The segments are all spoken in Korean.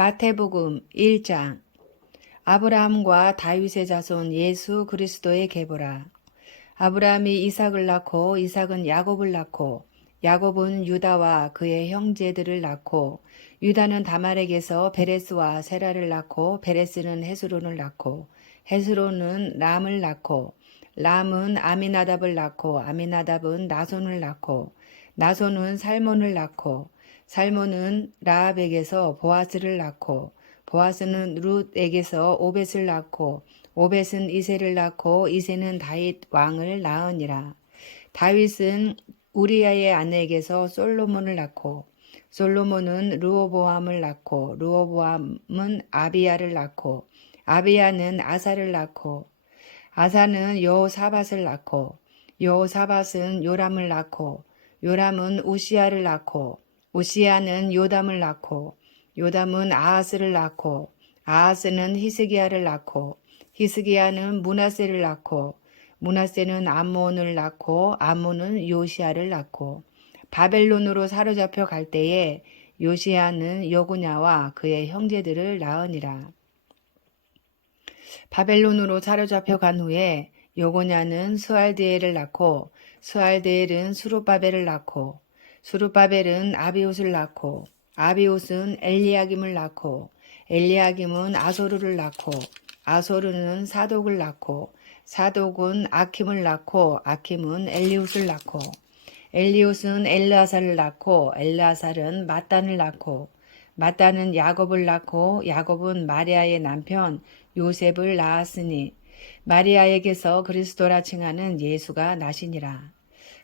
마태복음 1장. 아브라함과 다윗의 자손 예수 그리스도의 계보라. 아브라함이 이삭을 낳고 이삭은 야곱을 낳고 야곱은 유다와 그의 형제들을 낳고 유다는 다말에게서 베레스와 세라를 낳고 베레스는 헤스론을 낳고 헤스론은 람을 낳고 람은 아미나답을 낳고 아미나답은 나손을 낳고 나손은 살몬을 낳고 살몬은 라합에게서 보아스를 낳고 보아스는 룻에게서 오벳을 낳고 오벳은 이새를 낳고 이새는 다윗 왕을 낳으니라. 다윗은 우리아의 아내에게서 솔로몬을 낳고 솔로몬은 르호보암을 낳고 르호보암은 아비야를 낳고 아비야는 아사를 낳고 아사는 여호사밧을 낳고 여호사밧은 요람을 낳고 요람은 우시야를 낳고 우시야는 요담을 낳고 요담은 아하스를 낳고 아하스는 히스기야를 낳고 히스기야는 므낫세를 낳고 므낫세는 암몬을 낳고 암몬은 요시야를 낳고 바벨론으로 사로잡혀 갈 때에 요시야는 여구냐와 그의 형제들을 낳으니라. 바벨론으로 사로잡혀 간 후에 여고냐는 스알디엘을 낳고 스알디엘은 수룹바벨을 낳고 수룹바벨은 아비옷을 낳고 아비옷은 엘리야김을 낳고 엘리야김은 아소르를 낳고 아소르는 사독을 낳고 사독은 아킴을 낳고 아킴은 엘리웃을 낳고 엘리웃은 엘르아살을 낳고 엘르아살은 마단을 낳고 마단은 야곱을 낳고 야곱은 마리아의 남편 요셉을 낳았으니 마리아에게서 그리스도라 칭하는 예수가 나시니라.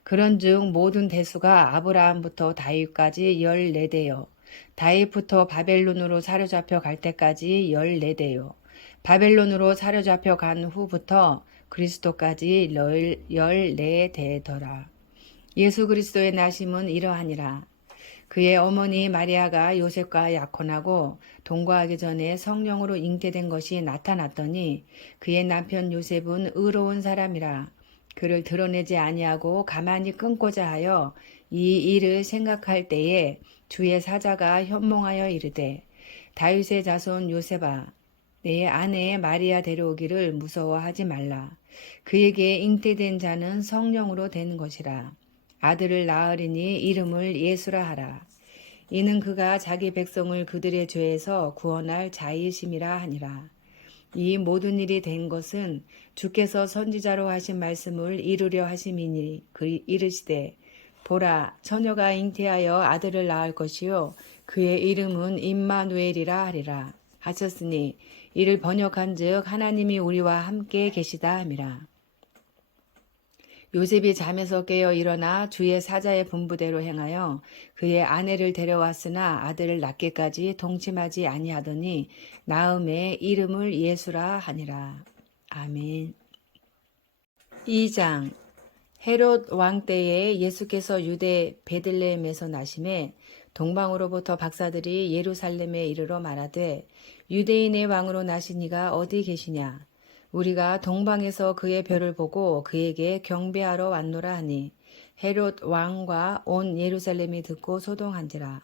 그런즉 모든 대수가 아브라함부터 다윗까지 14대요. 다윗부터 바벨론으로 사로잡혀 갈 때까지 14대요. 바벨론으로 사로잡혀 간 후부터 그리스도까지 14대더라. 예수 그리스도의 나심은 이러하니라. 그의 어머니 마리아가 요셉과 약혼하고 동거하기 전에 성령으로 잉태된 것이 나타났더니 그의 남편 요셉은 의로운 사람이라. 그를 드러내지 아니하고 가만히 끊고자 하여 이 일을 생각할 때에 주의 사자가 현몽하여 이르되 다윗의 자손 요셉아 내 아내 마리아 데려오기를 무서워하지 말라. 그에게 잉태된 자는 성령으로 된 것이라. 아들을 낳으리니 이름을 예수라 하라. 이는 그가 자기 백성을 그들의 죄에서 구원할 자이심이라 하니라. 이 모든 일이 된 것은 주께서 선지자로 하신 말씀을 이루려 하심이니 이르시되 보라 처녀가 잉태하여 아들을 낳을 것이요 그의 이름은 임마누엘이라 하리라 하셨으니 이를 번역한즉 하나님이 우리와 함께 계시다 함이라. 요셉이 잠에서 깨어 일어나 주의 사자의 분부대로 행하여 그의 아내를 데려왔으나 아들을 낳기까지 동침하지 아니하더니 나음에 이름을 예수라 하니라. 아멘. 2장. 헤롯 왕 때에 예수께서 유대 베들레헴에서 나심에 동방으로부터 박사들이 예루살렘에 이르러 말하되 유대인의 왕으로 나신 이가 어디 계시냐? 우리가 동방에서 그의 별을 보고 그에게 경배하러 왔노라 하니 헤롯 왕과 온 예루살렘이 듣고 소동한지라.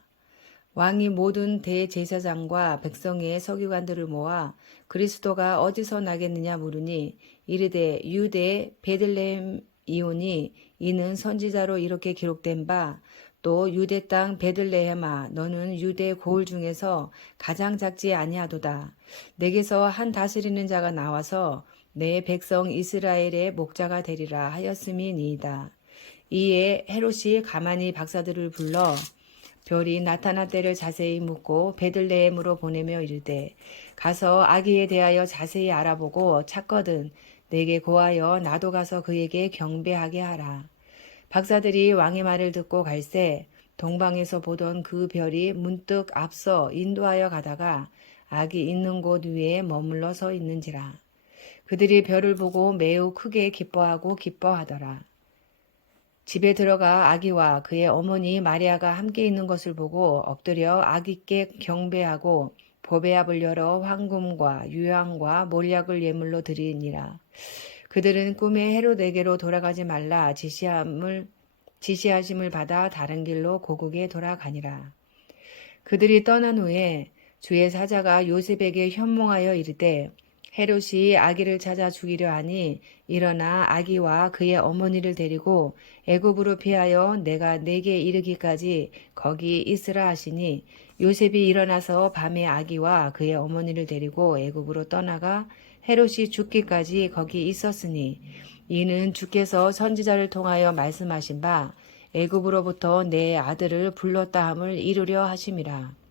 왕이 모든 대제사장과 백성의 서기관들을 모아 그리스도가 어디서 나겠느냐 물으니 이르되 유대 베들레헴 이오니 이는 선지자로 이렇게 기록된 바 또 유대 땅 베들레헴아 너는 유대 고을 중에서 가장 작지 아니하도다. 내게서 한 다스리는 자가 나와서 내 백성 이스라엘의 목자가 되리라 하였음이니이다. 이에 헤롯이 가만히 박사들을 불러 별이 나타날 때를 자세히 묻고 베들레헴으로 보내며 이르되 가서 아기에 대하여 자세히 알아보고 찾거든 내게 고하여 나도 가서 그에게 경배하게 하라. 박사들이 왕의 말을 듣고 갈새 동방에서 보던 그 별이 문득 앞서 인도하여 가다가 아기 있는 곳 위에 머물러 서 있는지라. 그들이 별을 보고 매우 크게 기뻐하더라. 집에 들어가 아기와 그의 어머니 마리아가 함께 있는 것을 보고 엎드려 아기께 경배하고 보배압을 열어 황금과 유향과 몰약을 예물로 드리니라. 그들은 꿈에 헤롯에게로 돌아가지 말라 지시하심을 받아 다른 길로 고국에 돌아가니라. 그들이 떠난 후에 주의 사자가 요셉에게 현몽하여 이르되 헤롯이 아기를 찾아 죽이려 하니 일어나 아기와 그의 어머니를 데리고 애굽으로 피하여 내가 내게 이르기까지 거기 있으라 하시니 요셉이 일어나서 밤에 아기와 그의 어머니를 데리고 애굽으로 떠나가 헤롯이 죽기까지 거기 있었으니 이는 주께서 선지자를 통하여 말씀하신 바 애굽으로부터 내 아들을 불렀다 함을 이루려 하심이라.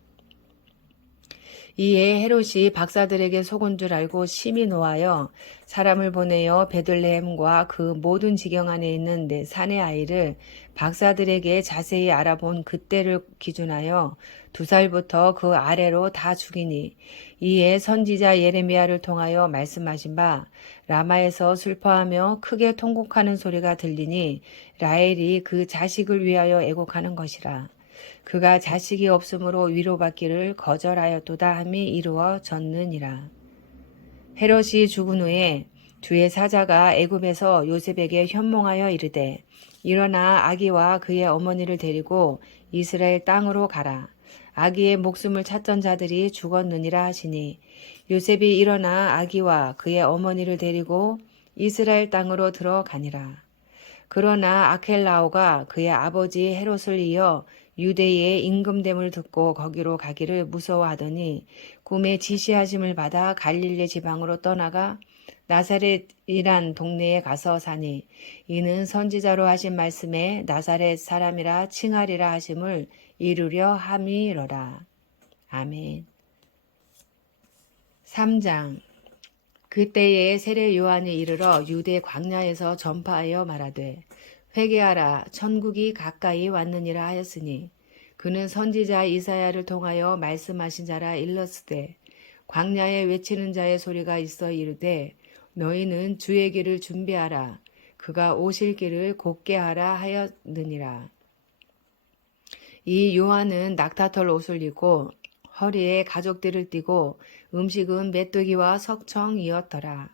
이에 헤롯이 박사들에게 속은 줄 알고 심히 노하여 사람을 보내어 베들레헴과 그 모든 지경 안에 있는 내 사내 아이를 박사들에게 자세히 알아본 그때를 기준하여 2살부터 그 아래로 다 죽이니 이에 선지자 예레미야를 통하여 말씀하신 바 라마에서 슬퍼하며 크게 통곡하는 소리가 들리니 라헬이 그 자식을 위하여 애곡하는 것이라. 그가 자식이 없으므로 위로받기를 거절하였도다 함이 이루어졌느니라. 헤롯이 죽은 후에 주의 사자가 애굽에서 요셉에게 현몽하여 이르되 일어나 아기와 그의 어머니를 데리고 이스라엘 땅으로 가라. 아기의 목숨을 찾던 자들이 죽었느니라 하시니 요셉이 일어나 아기와 그의 어머니를 데리고 이스라엘 땅으로 들어가니라. 그러나 아켈라오가 그의 아버지 헤롯을 이어 유대의 임금됨을 듣고 거기로 가기를 무서워하더니 꿈에 지시하심을 받아 갈릴리 지방으로 떠나가 나사렛이란 동네에 가서 사니 이는 선지자로 하신 말씀에 나사렛 사람이라 칭하리라 하심을 이루려 함이로라. 아멘. 3장. 그때에 세례 요한이 이르러 유대 광야에서 전파하여 말하되 회개하라 천국이 가까이 왔느니라 하였으니 그는 선지자 이사야를 통하여 말씀하신 자라 일렀으되 광야에 외치는 자의 소리가 있어 이르되 너희는 주의 길을 준비하라 그가 오실 길을 곧게 하라 하였느니라. 이 요한은 낙타털 옷을 입고 허리에 가족들을 띠고 음식은 메뚜기와 석청이었더라.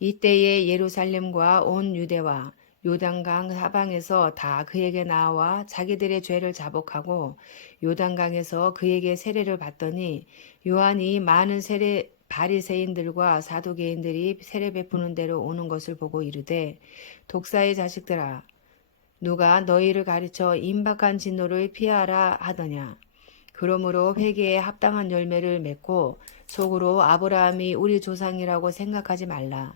이때에 예루살렘과 온 유대와 요단강 사방에서 다 그에게 나와 자기들의 죄를 자복하고 요단강에서 그에게 세례를 받더니 요한이 많은 바리새인들과 사두개인들이 세례 베푸는 대로 오는 것을 보고 이르되 독사의 자식들아 누가 너희를 가르쳐 임박한 진노를 피하라 하더냐. 그러므로 회개에 합당한 열매를 맺고 속으로 아브라함이 우리 조상이라고 생각하지 말라.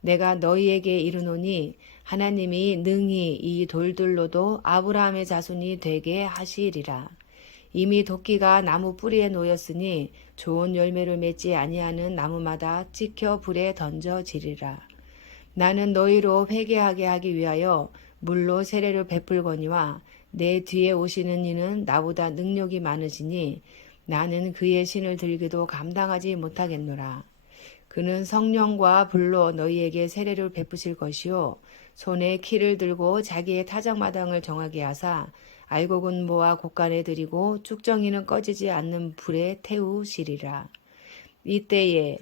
내가 너희에게 이르노니 하나님이 능히 이 돌들로도 아브라함의 자손이 되게 하시리라. 이미 도끼가 나무 뿌리에 놓였으니 좋은 열매를 맺지 아니하는 나무마다 찍혀 불에 던져지리라. 나는 너희로 회개하게 하기 위하여 물로 세례를 베풀거니와 내 뒤에 오시는 이는 나보다 능력이 많으시니 나는 그의 신을 들기도 감당하지 못하겠노라. 그는 성령과 불로 너희에게 세례를 베푸실 것이요 손에 키를 들고 자기의 타작마당을 정하게 하사 알곡은 모아 곳간에 들이고 쭉정이는 꺼지지 않는 불에 태우시리라. 이때에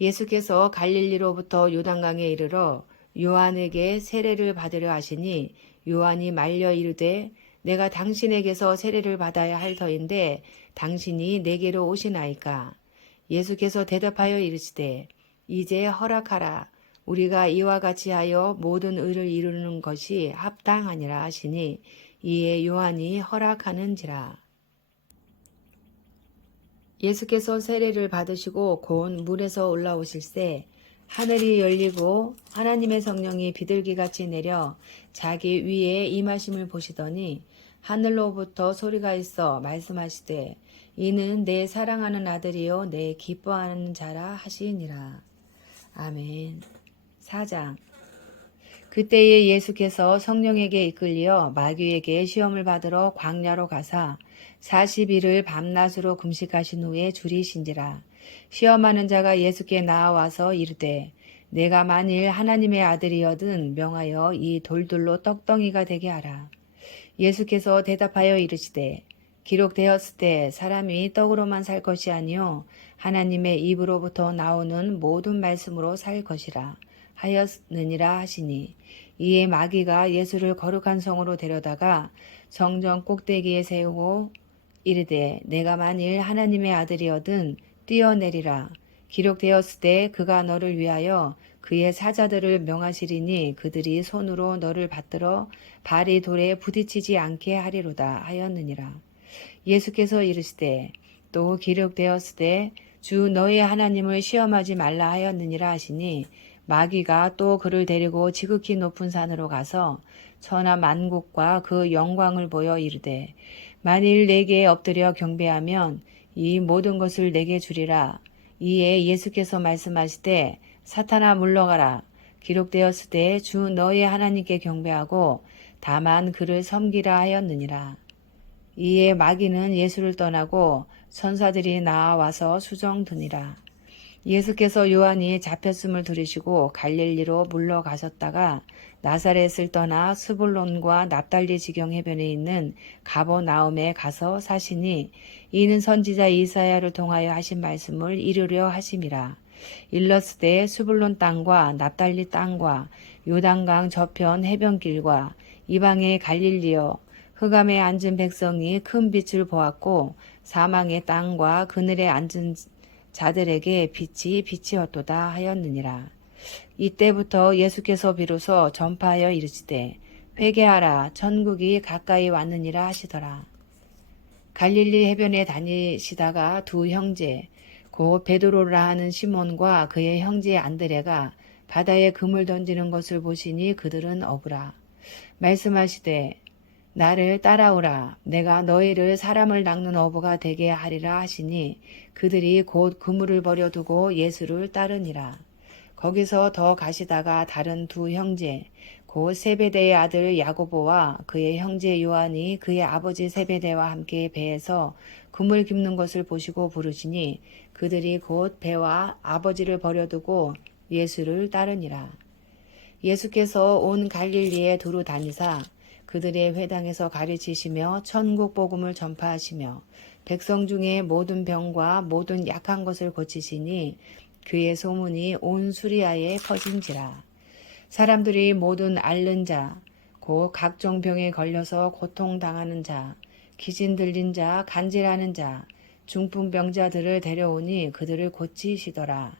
예수께서 갈릴리로부터 요단강에 이르러 요한에게 세례를 받으려 하시니 요한이 말려 이르되 내가 당신에게서 세례를 받아야 할 터인데 당신이 내게로 오시나이까. 예수께서 대답하여 이르시되 이제 허락하라. 우리가 이와 같이 하여 모든 의를 이루는 것이 합당하니라 하시니 이에 요한이 허락하는지라. 예수께서 세례를 받으시고 곧 물에서 올라오실새 하늘이 열리고 하나님의 성령이 비둘기같이 내려 자기 위에 임하심을 보시더니 하늘로부터 소리가 있어 말씀하시되 이는 내 사랑하는 아들이요 내 기뻐하는 자라 하시니라. 아멘. 4장. 그때에 예수께서 성령에게 이끌려 마귀에게 시험을 받으러 광야로 가사 40일을 밤낮으로 금식하신 후에 줄이신지라. 시험하는 자가 예수께 나와서 이르되 내가 만일 하나님의 아들이여든 명하여 이 돌들로 떡덩이가 되게 하라. 예수께서 대답하여 이르시되 기록되었을 때 사람이 떡으로만 살 것이 아니요 하나님의 입으로부터 나오는 모든 말씀으로 살 것이라 하였느니라 하시니 이에 마귀가 예수를 거룩한 성으로 데려다가 성전 꼭대기에 세우고 이르되 내가 만일 하나님의 아들이어든 뛰어내리라. 기록되었을 때 그가 너를 위하여 그의 사자들을 명하시리니 그들이 손으로 너를 받들어 발이 돌에 부딪히지 않게 하리로다 하였느니라. 예수께서 이르시되 또 기록되었을 때 주 너의 하나님을 시험하지 말라 하였느니라 하시니 마귀가 또 그를 데리고 지극히 높은 산으로 가서 천하 만국과 그 영광을 보여 이르되 만일 내게 엎드려 경배하면 이 모든 것을 내게 주리라. 이에 예수께서 말씀하시되 사탄아 물러가라. 기록되었을 때 주 너의 하나님께 경배하고 다만 그를 섬기라 하였느니라. 이에 마귀는 예수를 떠나고 천사들이 나와서 수정드니라. 예수께서 요한이 잡혔음을 들으시고 갈릴리로 물러가셨다가 나사렛을 떠나 스불론과 납달리 지경 해변에 있는 가버나움에 가서 사시니 이는 선지자 이사야를 통하여 하신 말씀을 이루려 하심이라. 일렀을 때 스불론 땅과 납달리 땅과 요단강 저편 해변길과 이방의 갈릴리여 흑암에 앉은 백성이 큰 빛을 보았고 사망의 땅과 그늘에 앉은 자들에게 빛이 빛이었도다 하였느니라. 이때부터 예수께서 비로소 전파하여 이르시되 회개하라 천국이 가까이 왔느니라 하시더라. 갈릴리 해변에 다니시다가 두 형제 곧 베드로라 하는 시몬과 그의 형제 안드레가 바다에 금을 던지는 것을 보시니 그들은 어부라. 말씀하시되 나를 따라오라. 내가 너희를 사람을 낚는 어부가 되게 하리라 하시니 그들이 곧 그물을 버려두고 예수를 따르니라. 거기서 더 가시다가 다른 두 형제 곧 세베대의 아들 야고보와 그의 형제 요한이 그의 아버지 세베대와 함께 배에서 그물 깁는 것을 보시고 부르시니 그들이 곧 배와 아버지를 버려두고 예수를 따르니라. 예수께서 온 갈릴리에 두루 다니사 그들의 회당에서 가르치시며 천국 복음을 전파하시며 백성 중에 모든 병과 모든 약한 것을 고치시니 그의 소문이 온 수리아에 퍼진지라. 사람들이 모든 앓는 자, 곧 각종 병에 걸려서 고통당하는 자, 기진 들린 자, 간질하는 자, 중풍병자들을 데려오니 그들을 고치시더라.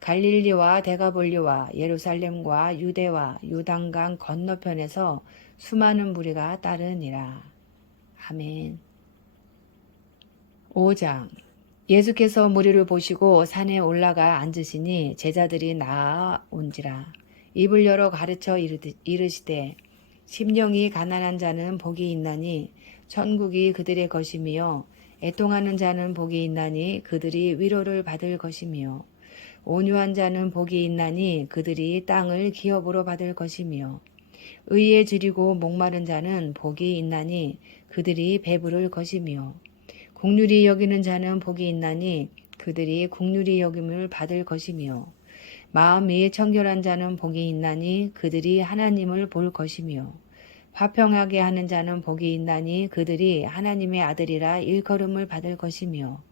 갈릴리와 데가볼리와 예루살렘과 유대와 요단강 건너편에서 수많은 무리가 따르니라. 아멘. 5장. 예수께서 무리를 보시고 산에 올라가 앉으시니 제자들이 나아온지라. 입을 열어 가르쳐 이르시되 심령이 가난한 자는 복이 있나니 천국이 그들의 것이며 애통하는 자는 복이 있나니 그들이 위로를 받을 것이며 온유한 자는 복이 있나니 그들이 땅을 기업으로 받을 것이며 의에 줄이고 목마른 자는 복이 있나니 그들이 배부를 것이며 긍휼히 여기는 자는 복이 있나니 그들이 긍휼히 여김을 받을 것이며 마음이 청결한 자는 복이 있나니 그들이 하나님을 볼 것이며 화평하게 하는 자는 복이 있나니 그들이 하나님의 아들이라 일컬음을 받을 것이며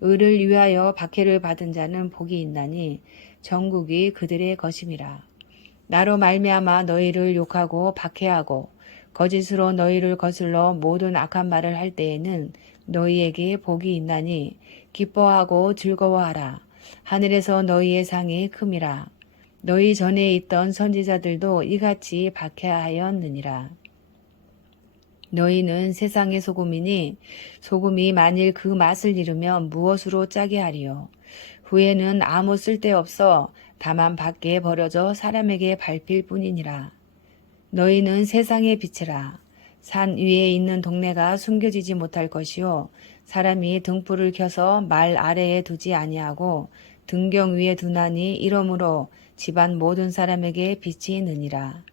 의를 위하여 박해를 받은 자는 복이 있나니 천국이 그들의 것임이라. 나로 말미암아 너희를 욕하고 박해하고 거짓으로 너희를 거슬러 모든 악한 말을 할 때에는 너희에게 복이 있나니 기뻐하고 즐거워하라. 하늘에서 너희의 상이 큼이라. 너희 전에 있던 선지자들도 이같이 박해하였느니라. 너희는 세상의 소금이니 소금이 만일 그 맛을 잃으면 무엇으로 짜게 하리요. 후에는 아무 쓸데없어 다만 밖에 버려져 사람에게 밟힐 뿐이니라. 너희는 세상의 빛이라. 산 위에 있는 동네가 숨겨지지 못할 것이요 사람이 등불을 켜서 말 아래에 두지 아니하고 등경 위에 두나니 이러므로 집안 모든 사람에게 빛이 느니라.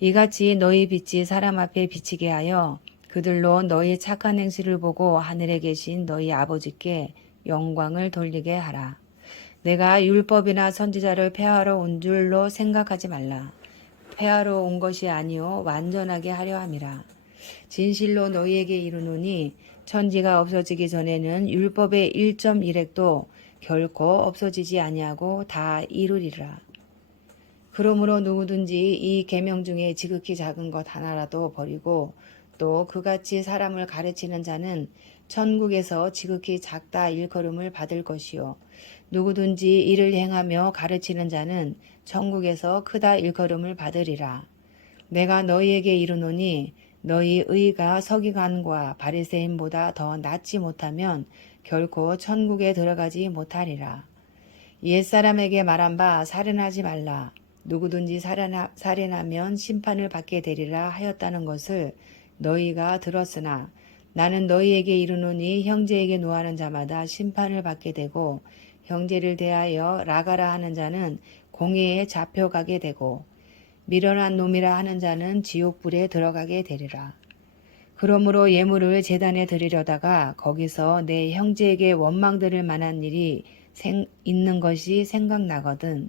이같이 너희 빛이 사람 앞에 비치게 하여 그들로 너희 착한 행실을 보고 하늘에 계신 너희 아버지께 영광을 돌리게 하라. 내가 율법이나 선지자를 폐하러 온 줄로 생각하지 말라. 폐하러 온 것이 아니요 완전하게 하려 함이라. 진실로 너희에게 이르노니 천지가 없어지기 전에는 율법의 1.1획도 결코 없어지지 아니하고 다 이루리라. 그러므로 누구든지 이 계명 중에 지극히 작은 것 하나라도 버리고 또 그같이 사람을 가르치는 자는 천국에서 지극히 작다 일컬음을 받을 것이요 누구든지 이를 행하며 가르치는 자는 천국에서 크다 일컬음을 받으리라. 내가 너희에게 이르노니 너희 의가 서기관과 바리새인보다 더 낫지 못하면 결코 천국에 들어가지 못하리라. 옛사람에게 말한 바 살인하지 말라. 누구든지 살인하면 심판을 받게 되리라 하였다는 것을 너희가 들었으나 나는 너희에게 이르노니 형제에게 노하는 자마다 심판을 받게 되고 형제를 대하여 라가라 하는 자는 공회에 잡혀가게 되고 미련한 놈이라 하는 자는 지옥불에 들어가게 되리라. 그러므로 예물을 제단에 드리려다가 거기서 내 형제에게 원망 들을 만한 일이 있는 것이 생각나거든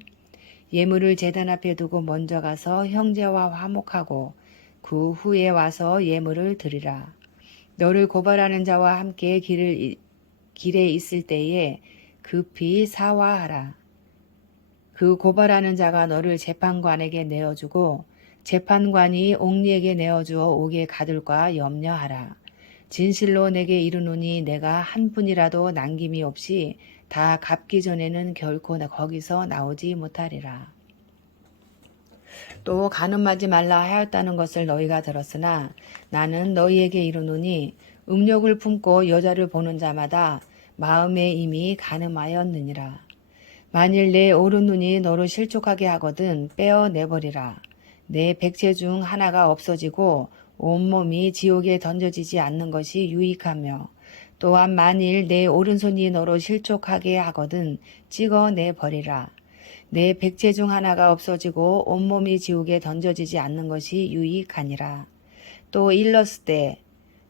예물을 제단 앞에 두고 먼저 가서 형제와 화목하고 그 후에 와서 예물을 드리라. 너를 고발하는 자와 함께 길에 있을 때에 급히 사화하라. 그 고발하는 자가 너를 재판관에게 내어주고 재판관이 옥리에게 내어주어 옥에 가둘까 염려하라. 진실로 내게 이르노니 내가 한 푼이라도 남김이 없이 다 갚기 전에는 결코 거기서 나오지 못하리라. 또 간음하지 말라 하였다는 것을 너희가 들었으나 나는 너희에게 이르노니 음욕을 품고 여자를 보는 자마다 마음에 이미 간음하였느니라. 만일 내 오른눈이 너를 실족하게 하거든 빼어내버리라. 내 백체 중 하나가 없어지고 온몸이 지옥에 던져지지 않는 것이 유익하며 또한 만일 내 오른손이 너로 실족하게 하거든 찍어내버리라. 내 백체 중 하나가 없어지고 온몸이 지옥에 던져지지 않는 것이 유익하니라. 또 일렀을 때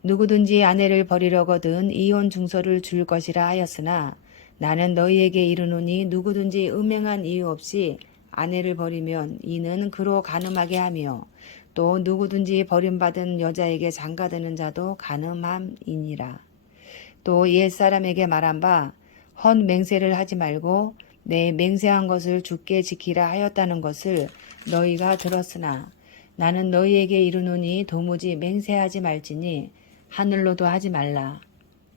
누구든지 아내를 버리려거든 이혼 증서를 줄 것이라 하였으나 나는 너희에게 이르노니 누구든지 음행한 이유 없이 아내를 버리면 이는 그로 간음하게 하며 또 누구든지 버림받은 여자에게 장가드는 자도 간음함이니라. 또 옛사람에게 말한 바 헛 맹세를 하지 말고 내 맹세한 것을 주께 지키라 하였다는 것을 너희가 들었으나 나는 너희에게 이르노니 도무지 맹세하지 말지니 하늘로도 하지 말라.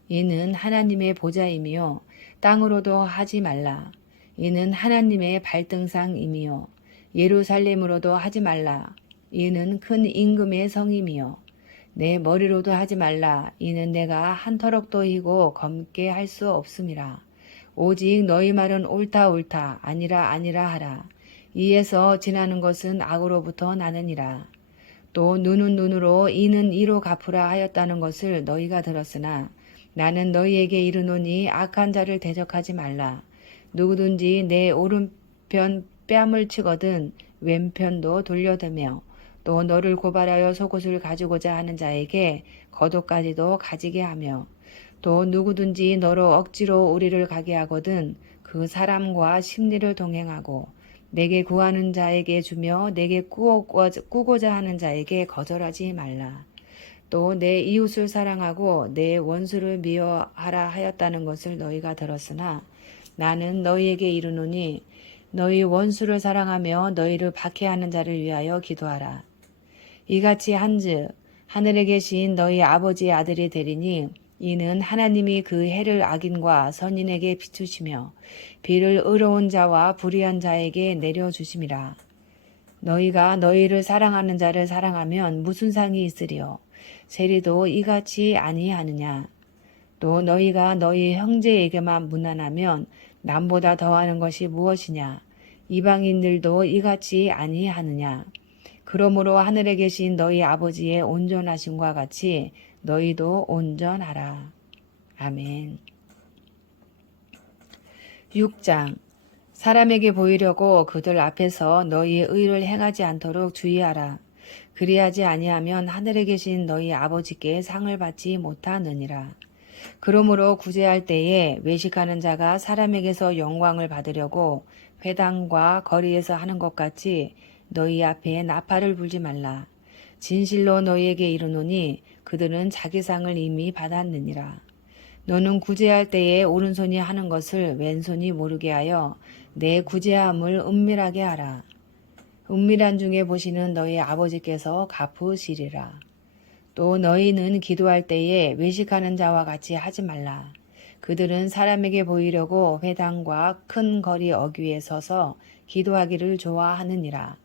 이는 하나님의 보좌이며 땅으로도 하지 말라. 이는 하나님의 발등상이며 예루살렘으로도 하지 말라. 이는 큰 임금의 성이며 내 머리로도 하지 말라. 이는 내가 한 터럭도 이고 검게 할 수 없음이라. 오직 너희 말은 옳다 옳다 아니라 아니라 하라. 이에서 지나는 것은 악으로부터 나느니라. 또 눈은 눈으로 이는 이로 갚으라 하였다는 것을 너희가 들었으나 나는 너희에게 이르노니 악한 자를 대적하지 말라. 누구든지 내 오른편 뺨을 치거든 왼편도 돌려대며 또 너를 고발하여 속옷을 가지고자 하는 자에게 겉옷까지도 가지게 하며 또 누구든지 너로 억지로 우리를 가게 하거든 그 사람과 심리를 동행하고 내게 구하는 자에게 주며 내게 꾸고자 하는 자에게 거절하지 말라. 또 내 이웃을 사랑하고 내 원수를 미워하라 하였다는 것을 너희가 들었으나 나는 너희에게 이르노니 너희 원수를 사랑하며 너희를 박해하는 자를 위하여 기도하라. 이같이 한즉 하늘에 계신 너희 아버지의 아들이 되리니 이는 하나님이 그 해를 악인과 선인에게 비추시며 비를 의로운 자와 불의한 자에게 내려주심이라. 너희가 너희를 사랑하는 자를 사랑하면 무슨 상이 있으리요? 세리도 이같이 아니하느냐? 또 너희가 너희 형제에게만 무난하면 남보다 더하는 것이 무엇이냐? 이방인들도 이같이 아니하느냐? 그러므로 하늘에 계신 너희 아버지의 온전하심과 같이 너희도 온전하라. 아멘. 6장 사람에게 보이려고 그들 앞에서 너희의 의를 행하지 않도록 주의하라. 그리하지 아니하면 하늘에 계신 너희 아버지께 상을 받지 못하느니라. 그러므로 구제할 때에 외식하는 자가 사람에게서 영광을 받으려고 회당과 거리에서 하는 것 같이 너희 앞에 나팔을 불지 말라. 진실로 너희에게 이르노니 그들은 자기 상을 이미 받았느니라. 너는 구제할 때에 오른손이 하는 것을 왼손이 모르게 하여 내 구제함을 은밀하게 하라. 은밀한 중에 보시는 너희 아버지께서 갚으시리라. 또 너희는 기도할 때에 외식하는 자와 같이 하지 말라. 그들은 사람에게 보이려고 회당과 큰 거리 어귀에 서서 기도하기를 좋아하느니라.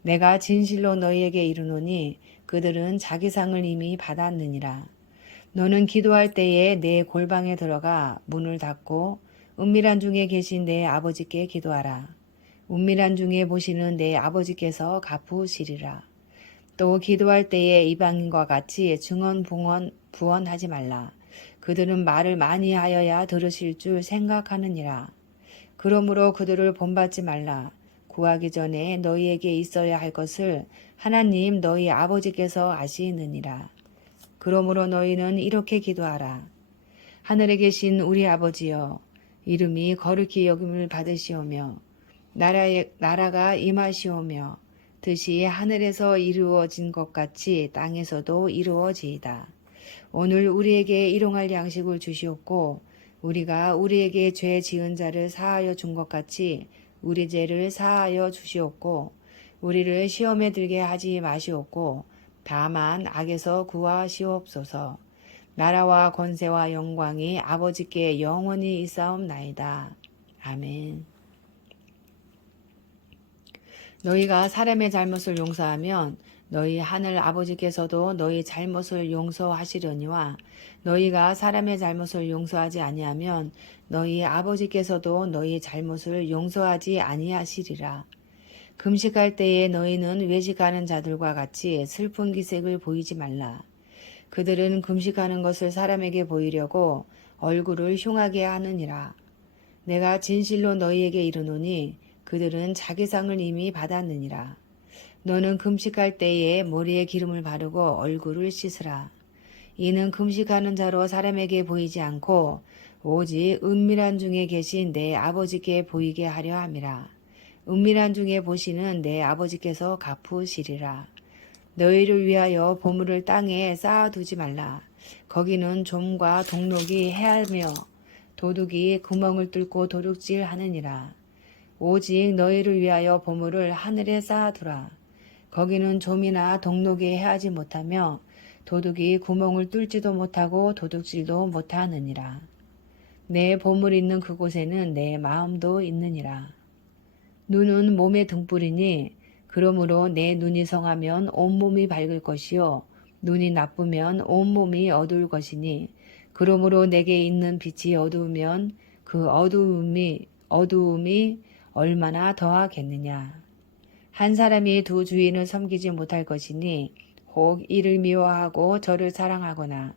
내가 진실로 너희에게 이르노니 그들은 자기 상을 이미 받았느니라. 너는 기도할 때에 내 골방에 들어가 문을 닫고 은밀한 중에 계신 내 아버지께 기도하라. 은밀한 중에 보시는 내 아버지께서 갚으시리라. 또 기도할 때에 이방인과 같이 부언하지 말라. 그들은 말을 많이 하여야 들으실 줄 생각하느니라. 그러므로 그들을 본받지 말라. 구하기 전에 너희에게 있어야 할 것을 하나님 너희 아버지께서 아시느니라. 그러므로 너희는 이렇게 기도하라. 하늘에 계신 우리 아버지여, 이름이 거룩히 여김을 받으시오며 나라가 임하시오며 뜻이 하늘에서 이루어진 것 같이 땅에서도 이루어지이다. 오늘 우리에게 일용할 양식을 주시옵고 우리가 우리에게 죄 지은 자를 사하여 준 것 같이 우리 죄를 사하여 주시옵고 우리를 시험에 들게 하지 마시옵고 다만 악에서 구하시옵소서. 나라와 권세와 영광이 아버지께 영원히 있사옵나이다. 아멘. 너희가 사람의 잘못을 용서하면 너희 하늘 아버지께서도 너희 잘못을 용서하시려니와 너희가 사람의 잘못을 용서하지 아니하면 너희 아버지께서도 너희 잘못을 용서하지 아니하시리라. 금식할 때에 너희는 외식하는 자들과 같이 슬픈 기색을 보이지 말라. 그들은 금식하는 것을 사람에게 보이려고 얼굴을 흉하게 하느니라. 내가 진실로 너희에게 이르노니 그들은 자기 상을 이미 받았느니라. 너는 금식할 때에 머리에 기름을 바르고 얼굴을 씻으라. 이는 금식하는 자로 사람에게 보이지 않고 오직 은밀한 중에 계신 내 아버지께 보이게 하려 함이라. 은밀한 중에 보시는 내 아버지께서 갚으시리라. 너희를 위하여 보물을 땅에 쌓아두지 말라. 거기는 좀과 동록이 해하며 도둑이 구멍을 뚫고 도둑질하느니라. 오직 너희를 위하여 보물을 하늘에 쌓아두라. 거기는 좀이나 동록이 해하지 못하며 도둑이 구멍을 뚫지도 못하고 도둑질도 못하느니라. 내 보물 있는 그곳에는 내 마음도 있느니라. 눈은 몸의 등불이니 그러므로 내 눈이 성하면 온몸이 밝을 것이요 눈이 나쁘면 온몸이 어두울 것이니 그러므로 내게 있는 빛이 어두우면 그 어두움이 얼마나 더하겠느냐. 한 사람이 두 주인을 섬기지 못할 것이니 혹 이를 미워하고 저를 사랑하거나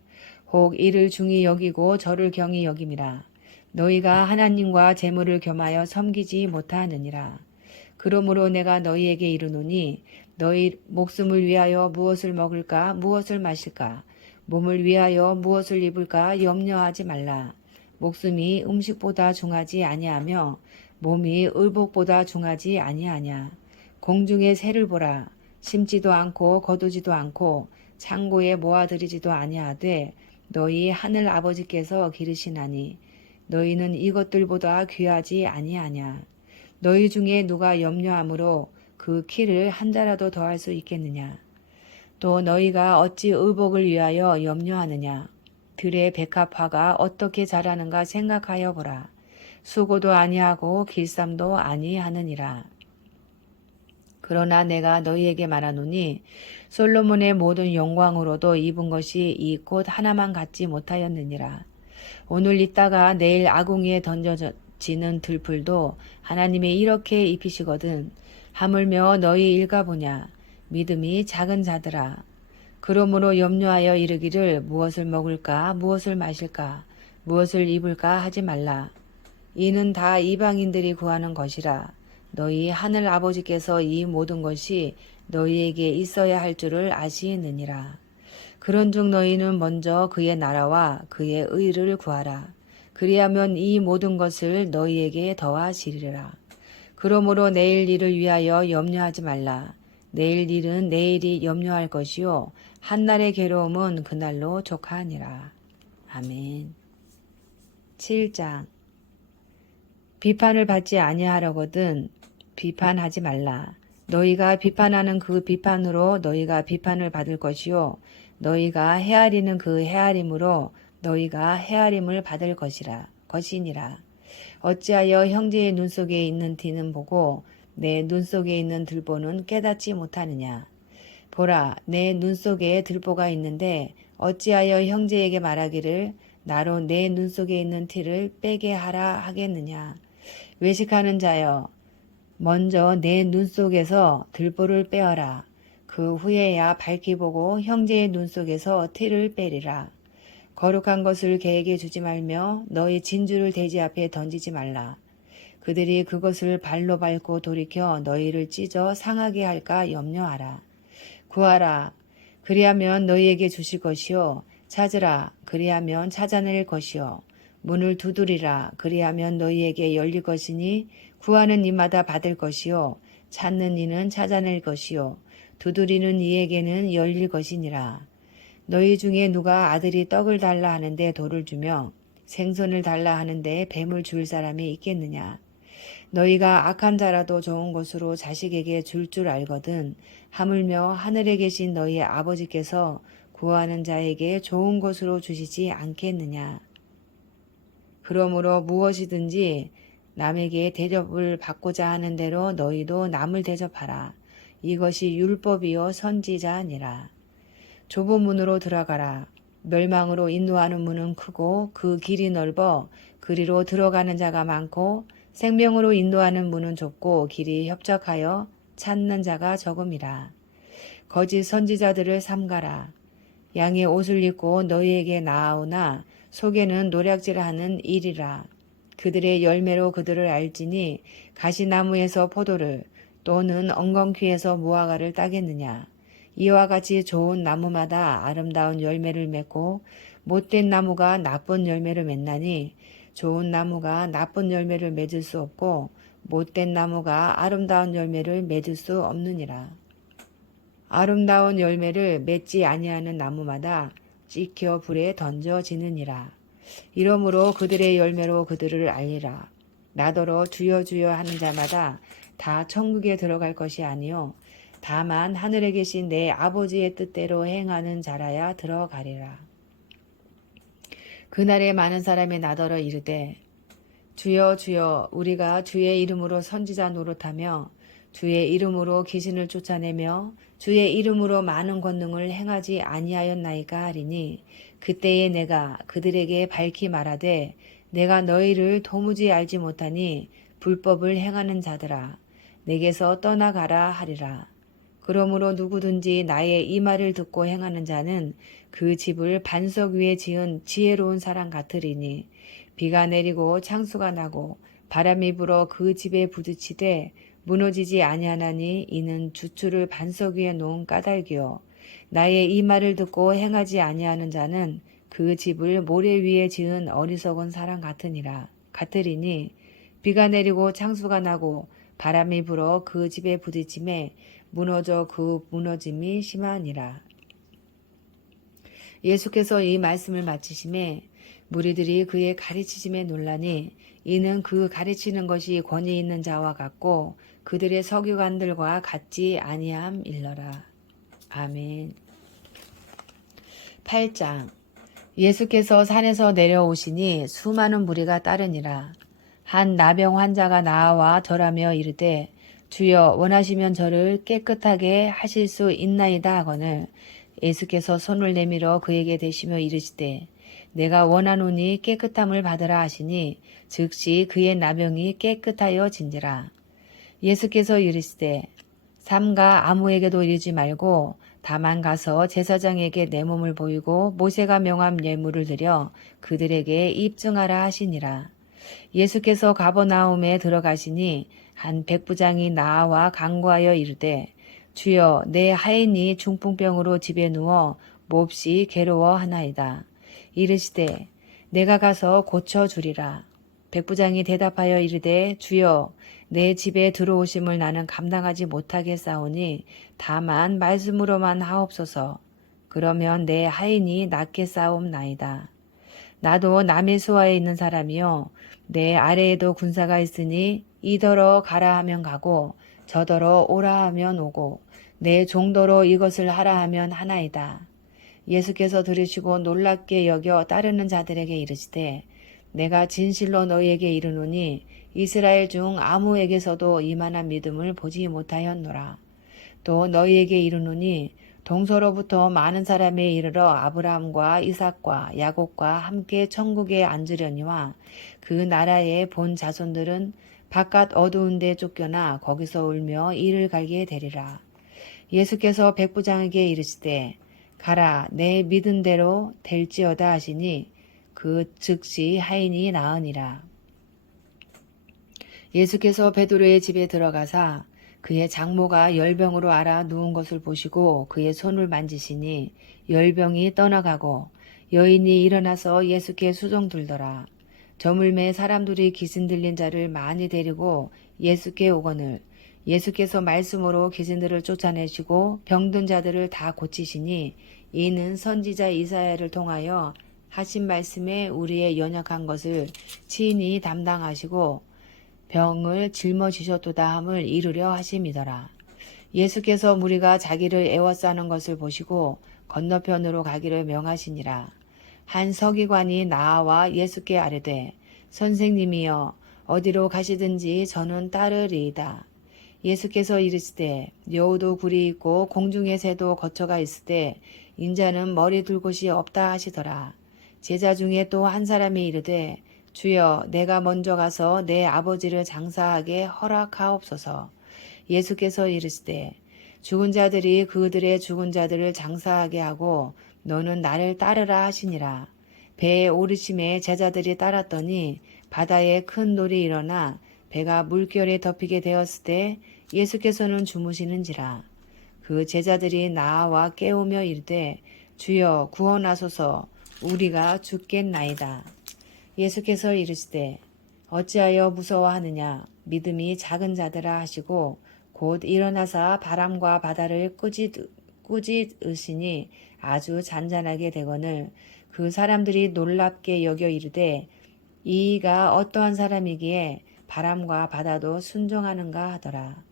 혹 이를 중히 여기고 저를 경히 여김이라. 너희가 하나님과 재물을 겸하여 섬기지 못하느니라. 그러므로 내가 너희에게 이르노니 너희 목숨을 위하여 무엇을 먹을까 무엇을 마실까 몸을 위하여 무엇을 입을까 염려하지 말라. 목숨이 음식보다 중하지 아니하며 몸이 의복보다 중하지 아니하냐. 공중의 새를 보라. 심지도 않고 거두지도 않고 창고에 모아들이지도 아니하되 너희 하늘 아버지께서 기르시나니 너희는 이것들보다 귀하지 아니하냐. 너희 중에 누가 염려함으로 그 키를 한 자라도 더할 수 있겠느냐. 또 너희가 어찌 의복을 위하여 염려하느냐. 들의 백합화가 어떻게 자라는가 생각하여 보라. 수고도 아니하고 길쌈도 아니하느니라. 그러나 내가 너희에게 말하노니 솔로몬의 모든 영광으로도 입은 것이 이 꽃 하나만 갖지 못하였느니라. 오늘 있다가 내일 아궁이에 던져지는 들풀도 하나님이 이렇게 입히시거든. 하물며 너희 읽어보냐. 믿음이 작은 자들아. 그러므로 염려하여 이르기를 무엇을 먹을까 무엇을 마실까 무엇을 입을까 하지 말라. 이는 다 이방인들이 구하는 것이라. 너희 하늘 아버지께서 이 모든 것이 너희에게 있어야 할 줄을 아시느니라. 그런즉 너희는 먼저 그의 나라와 그의 의를 구하라. 그리하면 이 모든 것을 너희에게 더하시리라. 그러므로 내일 일을 위하여 염려하지 말라. 내일 일은 내일이 염려할 것이요 한날의 괴로움은 그날로 족하니라. 아멘. 7장. 비판을 받지 아니하려거든 비판하지 말라. 너희가 비판하는 그 비판으로 너희가 비판을 받을 것이요 너희가 헤아리는 그 헤아림으로 너희가 헤아림을 받을 것이니라. 어찌하여 형제의 눈 속에 있는 티는 보고 내 눈 속에 있는 들보는 깨닫지 못하느냐. 보라, 내 눈 속에 들보가 있는데 어찌하여 형제에게 말하기를 나로 내 눈 속에 있는 티를 빼게 하라 하겠느냐. 외식하는 자여, 먼저 내 눈 속에서 들보를 빼어라. 그 후에야 밝히 보고 형제의 눈 속에서 티를 빼리라. 거룩한 것을 개에게 주지 말며 너희 진주를 돼지 앞에 던지지 말라. 그들이 그것을 발로 밟고 돌이켜 너희를 찢어 상하게 할까 염려하라. 구하라. 그리하면 너희에게 주실 것이요. 찾으라. 그리하면 찾아낼 것이요. 문을 두드리라. 그리하면 너희에게 열릴 것이니 구하는 이마다 받을 것이요. 찾는 이는 찾아낼 것이요. 두드리는 이에게는 열릴 것이니라. 너희 중에 누가 아들이 떡을 달라 하는데 돌을 주며 생선을 달라 하는데 뱀을 줄 사람이 있겠느냐. 너희가 악한 자라도 좋은 것으로 자식에게 줄 줄 알거든 하물며 하늘에 계신 너희 아버지께서 구하는 자에게 좋은 것으로 주시지 않겠느냐. 그러므로 무엇이든지 남에게 대접을 받고자 하는 대로 너희도 남을 대접하라. 이것이 율법이요 선지자니라. 좁은 문으로 들어가라. 멸망으로 인도하는 문은 크고 그 길이 넓어 그리로 들어가는 자가 많고 생명으로 인도하는 문은 좁고 길이 협착하여 찾는 자가 적음이라. 거짓 선지자들을 삼가라. 양의 옷을 입고 너희에게 나아오나 속에는 노략질하는 일이라. 그들의 열매로 그들을 알지니 가시나무에서 포도를 또는 엉겅퀴에서 무화과를 따겠느냐. 이와 같이 좋은 나무마다 아름다운 열매를 맺고 못된 나무가 나쁜 열매를 맺나니 좋은 나무가 나쁜 열매를 맺을 수 없고 못된 나무가 아름다운 열매를 맺을 수 없느니라. 아름다운 열매를 맺지 아니하는 나무마다 찍혀 불에 던져지느니라. 이러므로 그들의 열매로 그들을 알리라. 나더러 주여 주여 하는 자마다 다 천국에 들어갈 것이 아니요 다만 하늘에 계신 내 아버지의 뜻대로 행하는 자라야 들어가리라. 그날에 많은 사람이 나더러 이르되 주여 주여 우리가 주의 이름으로 선지자 노릇하며 주의 이름으로 귀신을 쫓아내며 주의 이름으로 많은 권능을 행하지 아니하였나이까 하리니 그때에 내가 그들에게 밝히 말하되 내가 너희를 도무지 알지 못하니 불법을 행하는 자들아 내게서 떠나가라 하리라. 그러므로 누구든지 나의 이 말을 듣고 행하는 자는 그 집을 반석 위에 지은 지혜로운 사람 같으리니 비가 내리고 창수가 나고 바람이 불어 그 집에 부딪히되 무너지지 아니하나니 이는 주추를 반석 위에 놓은 까닭이요 나의 이 말을 듣고 행하지 아니하는 자는 그 집을 모래 위에 지은 어리석은 사람 같으리니 비가 내리고 창수가 나고 바람이 불어 그 집에 부딪힘에 무너져 그 무너짐이 심하니라. 예수께서 이 말씀을 마치심에 무리들이 그의 가르치심에 놀라니 이는 그 가르치는 것이 권위 있는 자와 같고 그들의 서기관들과 같지 아니함일러라. 아멘. 8장. 예수께서 산에서 내려오시니 수많은 무리가 따르니라. 한 나병 환자가 나와 절하며 이르되 주여 원하시면 저를 깨끗하게 하실 수 있나이다 하거늘 예수께서 손을 내밀어 그에게 대시며 이르시되 내가 원하노니 깨끗함을 받으라 하시니 즉시 그의 나병이 깨끗하여 진지라. 예수께서 이르시되 삼가 아무에게도 이르지 말고 다만 가서 제사장에게 내 몸을 보이고 모세가 명한 예물을 드려 그들에게 입증하라 하시니라. 예수께서 가버나움에 들어가시니 한 백부장이 나와 간구하여 이르되 주여 내 하인이 중풍병으로 집에 누워 몹시 괴로워하나이다. 이르시되 내가 가서 고쳐주리라. 백부장이 대답하여 이르되 주여 내 집에 들어오심을 나는 감당하지 못하겠사오니 다만 말씀으로만 하옵소서. 그러면 내 하인이 낫게 싸움나이다. 나도 남의 수하에 있는 사람이요 내 아래에도 군사가 있으니 이더러 가라 하면 가고 저더러 오라 하면 오고 내 종도로 이것을 하라 하면 하나이다. 예수께서 들으시고 놀랍게 여겨 따르는 자들에게 이르시되 내가 진실로 너희에게 이르노니 이스라엘 중 아무에게서도 이만한 믿음을 보지 못하였노라. 또 너희에게 이르노니 동서로부터 많은 사람에 이르러 아브라함과 이삭과 야곱과 함께 천국에 앉으려니와 그 나라의 본 자손들은 바깥 어두운 데 쫓겨나 거기서 울며 이를 갈게 되리라. 예수께서 백부장에게 이르시되 가라 내 믿은 대로 될지어다 하시니 그 즉시 하인이 나으니라. 예수께서 베드로의 집에 들어가사 그의 장모가 열병으로 앓아 누운 것을 보시고 그의 손을 만지시니 열병이 떠나가고 여인이 일어나서 예수께 수종 들더라. 저물매 사람들이 기신 들린 자를 많이 데리고 예수께 오거늘 예수께서 말씀으로 기신들을 쫓아내시고 병든 자들을 다 고치시니 이는 선지자 이사야를 통하여 하신 말씀에 우리의 연약한 것을 친히 담당하시고 병을 짊어지셨도다 함을 이루려 하심이더라. 예수께서 무리가 자기를 애워싸는 것을 보시고 건너편으로 가기를 명하시니라. 한 서기관이 나와 예수께 아뢰되 선생님이여 어디로 가시든지 저는 따르리이다. 예수께서 이르시되 여우도 굴이 있고 공중의 새도 거처가 있으되 인자는 머리 둘 곳이 없다 하시더라. 제자 중에 또 한 사람이 이르되 주여 내가 먼저 가서 내 아버지를 장사하게 허락하옵소서. 예수께서 이르시되 죽은 자들이 그들의 죽은 자들을 장사하게 하고 너는 나를 따르라 하시니라. 배에 오르심에 제자들이 따랐더니 바다에 큰 놀이 일어나 배가 물결에 덮이게 되었을 때 예수께서는 주무시는지라. 그 제자들이 나와 깨우며 이르되 주여 구원하소서 우리가 죽겠나이다. 예수께서 이르시되 어찌하여 무서워하느냐 믿음이 작은 자들아 하시고 곧 일어나사 바람과 바다를 꾸짖으시니 아주 잔잔하게 되거늘 그 사람들이 놀랍게 여겨 이르되 이가 어떠한 사람이기에 바람과 바다도 순종하는가 하더라.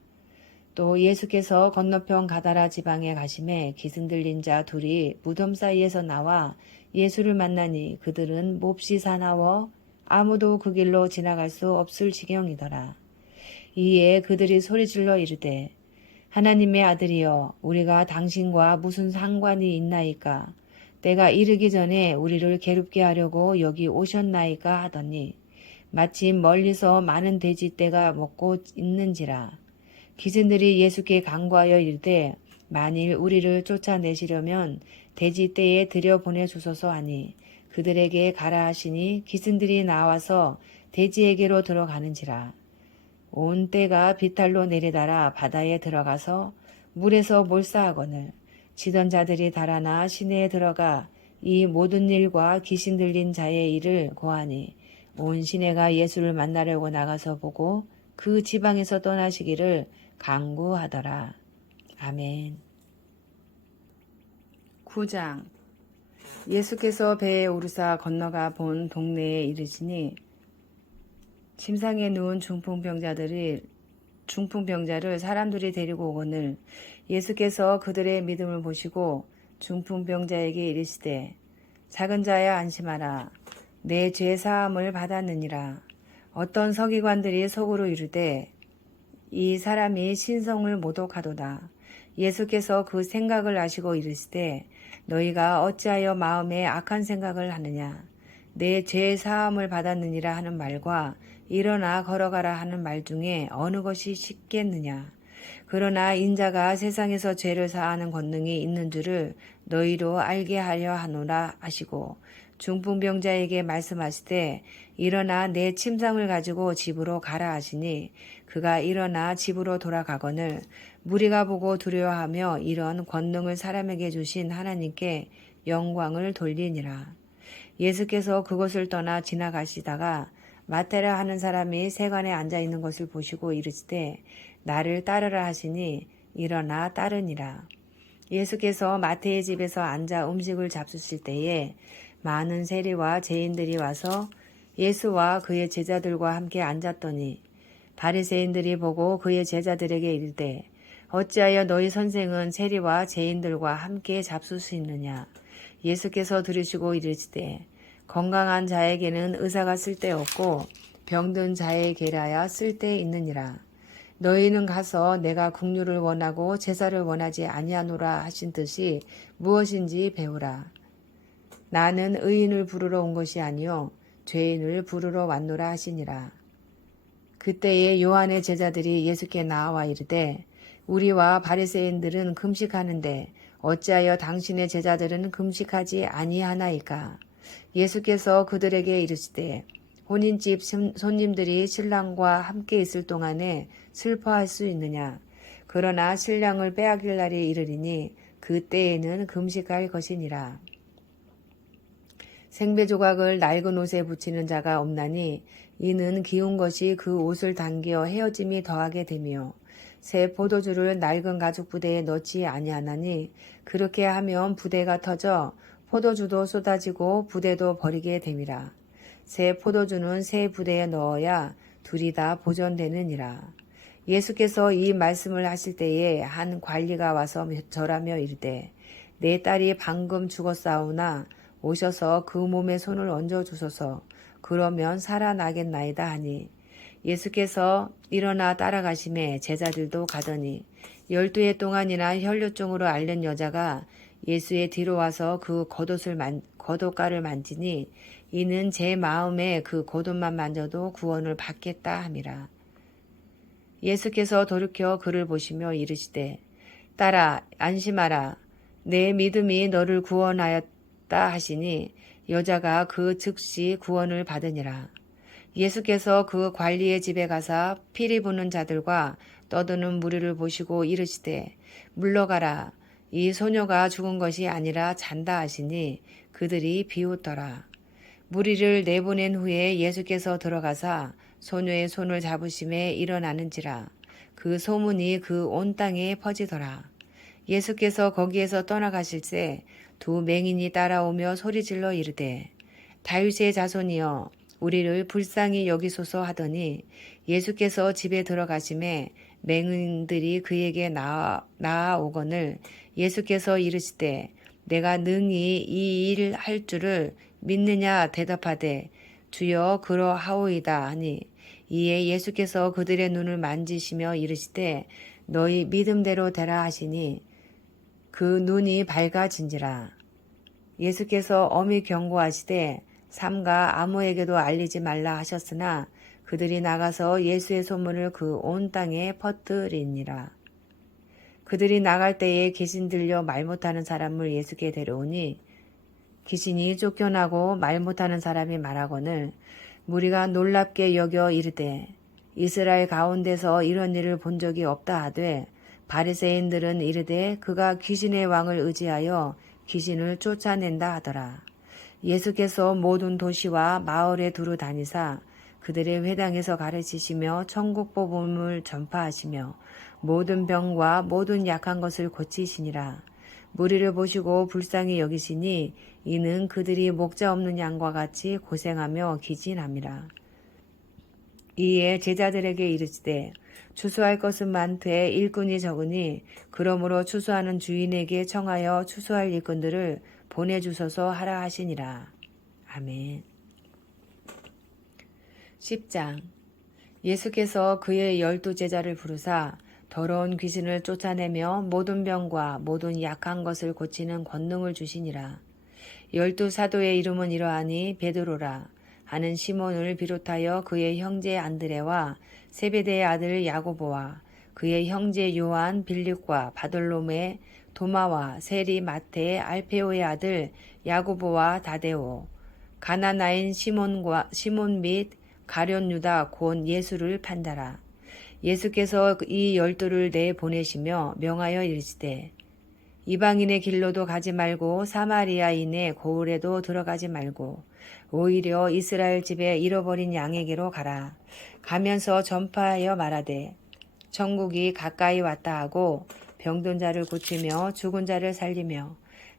또 예수께서 건너편 가다라 지방에 가심에 기승 들린 자 둘이 무덤 사이에서 나와 예수를 만나니 그들은 몹시 사나워 아무도 그 길로 지나갈 수 없을 지경이더라. 이에 그들이 소리질러 이르되 하나님의 아들이여 우리가 당신과 무슨 상관이 있나이까 때가 이르기 전에 우리를 괴롭게 하려고 여기 오셨나이까 하더니 마침 멀리서 많은 돼지떼가 먹고 있는지라. 기진들이 예수께 간구하여 이르되 만일 우리를 쫓아내시려면 돼지떼에 들여보내주소서 하니 그들에게 가라 하시니 기진들이 나와서 돼지에게로 들어가는지라. 온 떼가 비탈로 내려달아 바다에 들어가서 물에서 몰사하거늘 지던 자들이 달아나 시내에 들어가 이 모든 일과 귀신 들린 자의 일을 고하니 온 시내가 예수를 만나려고 나가서 보고 그 지방에서 떠나시기를 간구하더라. 아멘. 9장. 예수께서 배에 오르사 건너가 본 동네에 이르시니 침상에 누운 중풍병자를 사람들이 데리고 오거늘 예수께서 그들의 믿음을 보시고 중풍병자에게 이르시되 작은 자야 안심하라. 내 죄 사함을 받았느니라. 어떤 서기관들이 속으로 이르되 이 사람이 신성을 모독하도다. 예수께서 그 생각을 아시고 이르시되 너희가 어찌하여 마음에 악한 생각을 하느냐. 내 죄 사함을 받았느니라 하는 말과 일어나 걸어가라 하는 말 중에 어느 것이 쉽겠느냐. 그러나 인자가 세상에서 죄를 사하는 권능이 있는 줄을 너희로 알게 하려 하노라 하시고 중풍병자에게 말씀하시되 일어나 내 침상을 가지고 집으로 가라 하시니 그가 일어나 집으로 돌아가거늘 무리가 보고 두려워하며 이런 권능을 사람에게 주신 하나님께 영광을 돌리니라. 예수께서 그곳을 떠나 지나가시다가 마태라 하는 사람이 세관에 앉아 있는 것을 보시고 이르시되 나를 따르라 하시니 일어나 따르니라. 예수께서 마태의 집에서 앉아 음식을 잡수실 때에 많은 세리와 죄인들이 와서 예수와 그의 제자들과 함께 앉았더니 바리새인들이 보고 그의 제자들에게 이르되 어찌하여 너희 선생은 세리와 죄인들과 함께 잡수시느냐. 예수께서 들으시고 이르시되 건강한 자에게는 의사가 쓸데없고 병든 자에게라야 쓸데 있느니라. 너희는 가서 내가 긍휼을 원하고 제사를 원하지 아니하노라 하신 뜻이 무엇인지 배우라. 나는 의인을 부르러 온 것이 아니요 죄인을 부르러 왔노라 하시니라. 그때에 요한의 제자들이 예수께 나와 이르되 우리와 바리새인들은 금식하는데 어찌하여 당신의 제자들은 금식하지 아니하나이까. 예수께서 그들에게 이르시되 혼인집 손님들이 신랑과 함께 있을 동안에 슬퍼할 수 있느냐. 그러나 신랑을 빼앗길 날이 이르리니 그때에는 금식할 것이니라. 생배 조각을 낡은 옷에 붙이는 자가 없나니 이는 기운 것이 그 옷을 당겨 헤어짐이 더하게 되며 새 포도주를 낡은 가죽 부대에 넣지 아니하나니 그렇게 하면 부대가 터져 포도주도 쏟아지고 부대도 버리게 됨이라. 새 포도주는 새 부대에 넣어야 둘이 다 보존되느니라. 예수께서 이 말씀을 하실 때에 한 관리가 와서 절하며 이르되 내 딸이 방금 죽었사오나 오셔서 그 몸에 손을 얹어 주소서. 그러면 살아나겠나이다 하니 예수께서 일어나 따라가심에 제자들도 가더니 12해 동안이나 혈류증으로 앓는 여자가 예수의 뒤로 와서 그 겉옷가를 만지니 이는 제 마음에 그 겉옷만 만져도 구원을 받겠다 함이라. 예수께서 돌이켜 그를 보시며 이르시되 딸아 안심하라. 내 믿음이 너를 구원하였다 하시니 여자가 그 즉시 구원을 받으니라. 예수께서 그 관리의 집에 가사 피리 부는 자들과 떠드는 무리를 보시고 이르시되 물러가라. 이 소녀가 죽은 것이 아니라 잔다 하시니 그들이 비웃더라. 무리를 내보낸 후에 예수께서 들어가사 소녀의 손을 잡으심에 일어나는지라. 그 소문이 그 온 땅에 퍼지더라. 예수께서 거기에서 떠나가실새 두 맹인이 따라오며 소리질러 이르되 다윗의 자손이여 우리를 불쌍히 여기소서 하더니 예수께서 집에 들어가심에 맹인들이 그에게 나아오거늘 예수께서 이르시되 내가 능히 이 일 할 줄을 믿느냐 대답하되 주여 그러하오이다 하니 이에 예수께서 그들의 눈을 만지시며 이르시되 너희 믿음대로 되라 하시니 그 눈이 밝아진지라. 예수께서 엄히 경고하시되 삼가 아무에게도 알리지 말라 하셨으나 그들이 나가서 예수의 소문을 그 온 땅에 퍼뜨리니라. 그들이 나갈 때에 귀신 들려 말 못하는 사람을 예수께 데려오니 귀신이 쫓겨나고 말 못하는 사람이 말하거늘 무리가 놀랍게 여겨 이르되 이스라엘 가운데서 이런 일을 본 적이 없다 하되 바리새인들은 이르되 그가 귀신의 왕을 의지하여 귀신을 쫓아낸다 하더라. 예수께서 모든 도시와 마을에 두루 다니사 그들의 회당에서 가르치시며 천국 복음을 전파하시며 모든 병과 모든 약한 것을 고치시니라. 무리를 보시고 불쌍히 여기시니 이는 그들이 목자 없는 양과 같이 고생하며 기진함이라. 이에 제자들에게 이르시되 추수할 것은 많되 일꾼이 적으니 그러므로 추수하는 주인에게 청하여 추수할 일꾼들을 보내주소서 하라 하시니라. 아멘. 10장. 예수께서 그의 12제자를 부르사 더러운 귀신을 쫓아내며 모든 병과 모든 약한 것을 고치는 권능을 주시니라. 12사도의 이름은 이러하니 베드로라 하는 시몬을 비롯하여 그의 형제 안드레와 세베대의 아들 야고보와 그의 형제 요한 빌립과 바돌로메 도마와 세리 마테 알페오의 아들 야고보와 다데오 가나나인 시몬 및 가룟 유다 곧 예수를 판다라. 예수께서 이 12를 내보내시며 명하여 이르시되 이방인의 길로도 가지 말고 사마리아인의 고을에도 들어가지 말고 오히려 이스라엘 집에 잃어버린 양에게로 가라. 가면서 전파하여 말하되 천국이 가까이 왔다 하고 병든 자를 고치며 죽은 자를 살리며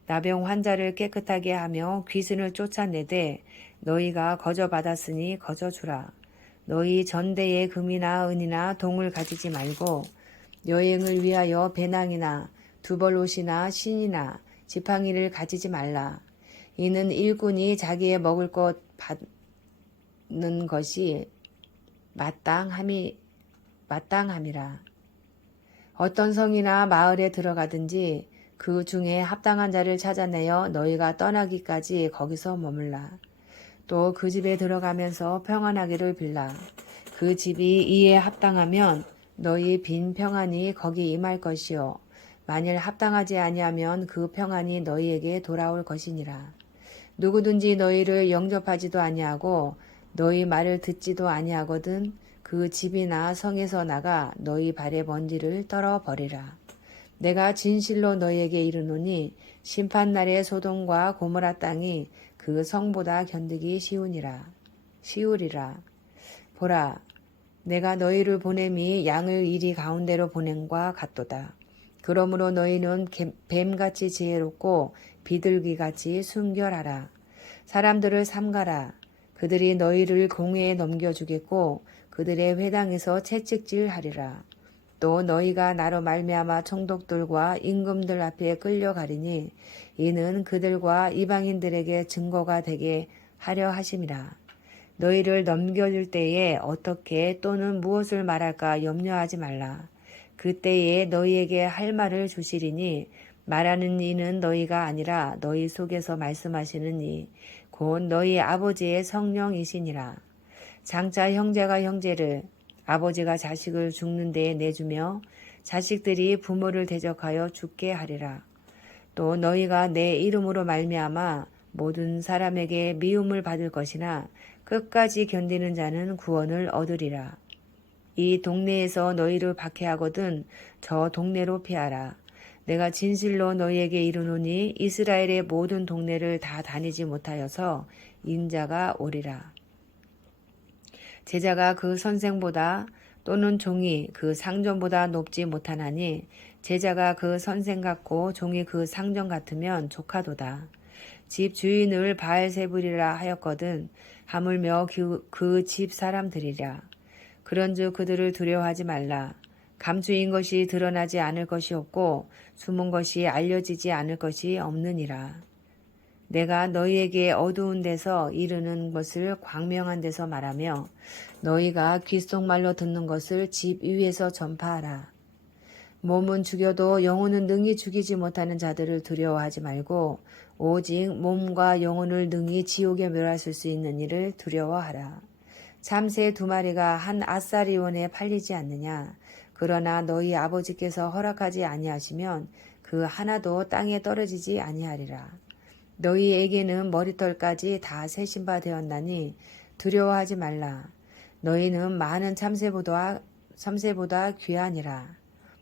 나병 환자를 깨끗하게 하며 귀신을 쫓아내되 너희가 거저 받았으니 거저 주라. 너희 전대에 금이나 은이나 동을 가지지 말고 여행을 위하여 배낭이나 두벌옷이나 신이나 지팡이를 가지지 말라. 이는 일꾼이 자기의 먹을 것 받는 것이 마땅함이라. 어떤 성이나 마을에 들어가든지 그 중에 합당한 자를 찾아내어 너희가 떠나기까지 거기서 머물라. 또 그 집에 들어가면서 평안하기를 빌라. 그 집이 이에 합당하면 너희 빈 평안이 거기 임할 것이요 만일 합당하지 아니하면 그 평안이 너희에게 돌아올 것이니라. 누구든지 너희를 영접하지도 아니하고 너희 말을 듣지도 아니하거든 그 집이나 성에서 나가 너희 발의 먼지를 떨어버리라. 내가 진실로 너희에게 이르노니 심판날에 소돔과 고모라 땅이 그 성보다 견디기 쉬우리라. 보라, 내가 너희를 보냄이 양을 이리 가운데로 보냄과 같도다. 그러므로 너희는 뱀같이 지혜롭고 비둘기같이 순결하라. 사람들을 삼가라. 그들이 너희를 공회에 넘겨주겠고 그들의 회당에서 채찍질하리라. 또 너희가 나로 말미암아 총독들과 임금들 앞에 끌려가리니 이는 그들과 이방인들에게 증거가 되게 하려 하심이라. 너희를 넘겨줄 때에 어떻게 또는 무엇을 말할까 염려하지 말라. 그때에 너희에게 할 말을 주시리니 말하는 이는 너희가 아니라 너희 속에서 말씀하시는 이 곧 너희 아버지의 성령이시니라. 장차 형제가 형제를 아버지가 자식을 죽는 데에 내주며 자식들이 부모를 대적하여 죽게 하리라. 또 너희가 내 이름으로 말미암아 모든 사람에게 미움을 받을 것이나 끝까지 견디는 자는 구원을 얻으리라. 이 동네에서 너희를 박해하거든 저 동네로 피하라. 내가 진실로 너희에게 이르노니 이스라엘의 모든 동네를 다 다니지 못하여서 인자가 오리라. 제자가 그 선생보다 또는 종이 그 상전보다 높지 못하나니 제자가 그 선생 같고 종이 그 상전 같으면 조카도다. 집 주인을 바알세불이라 하였거든 하물며 그 집 사람들이라. 그런즉 그들을 두려워하지 말라. 감추인 것이 드러나지 않을 것이 없고 숨은 것이 알려지지 않을 것이 없느니라. 내가 너희에게 어두운 데서 이르는 것을 광명한 데서 말하며 너희가 귓속말로 듣는 것을 집 위에서 전파하라. 몸은 죽여도 영혼은 능히 죽이지 못하는 자들을 두려워하지 말고 오직 몸과 영혼을 능히 지옥에 멸하실 수 있는 이를 두려워하라. 참새 2마리가 한 아사리온에 팔리지 않느냐. 그러나 너희 아버지께서 허락하지 아니하시면 그 하나도 땅에 떨어지지 아니하리라. 너희에게는 머리털까지 다 세신 바 되었나니 두려워하지 말라. 너희는 많은 참새보다 귀하니라.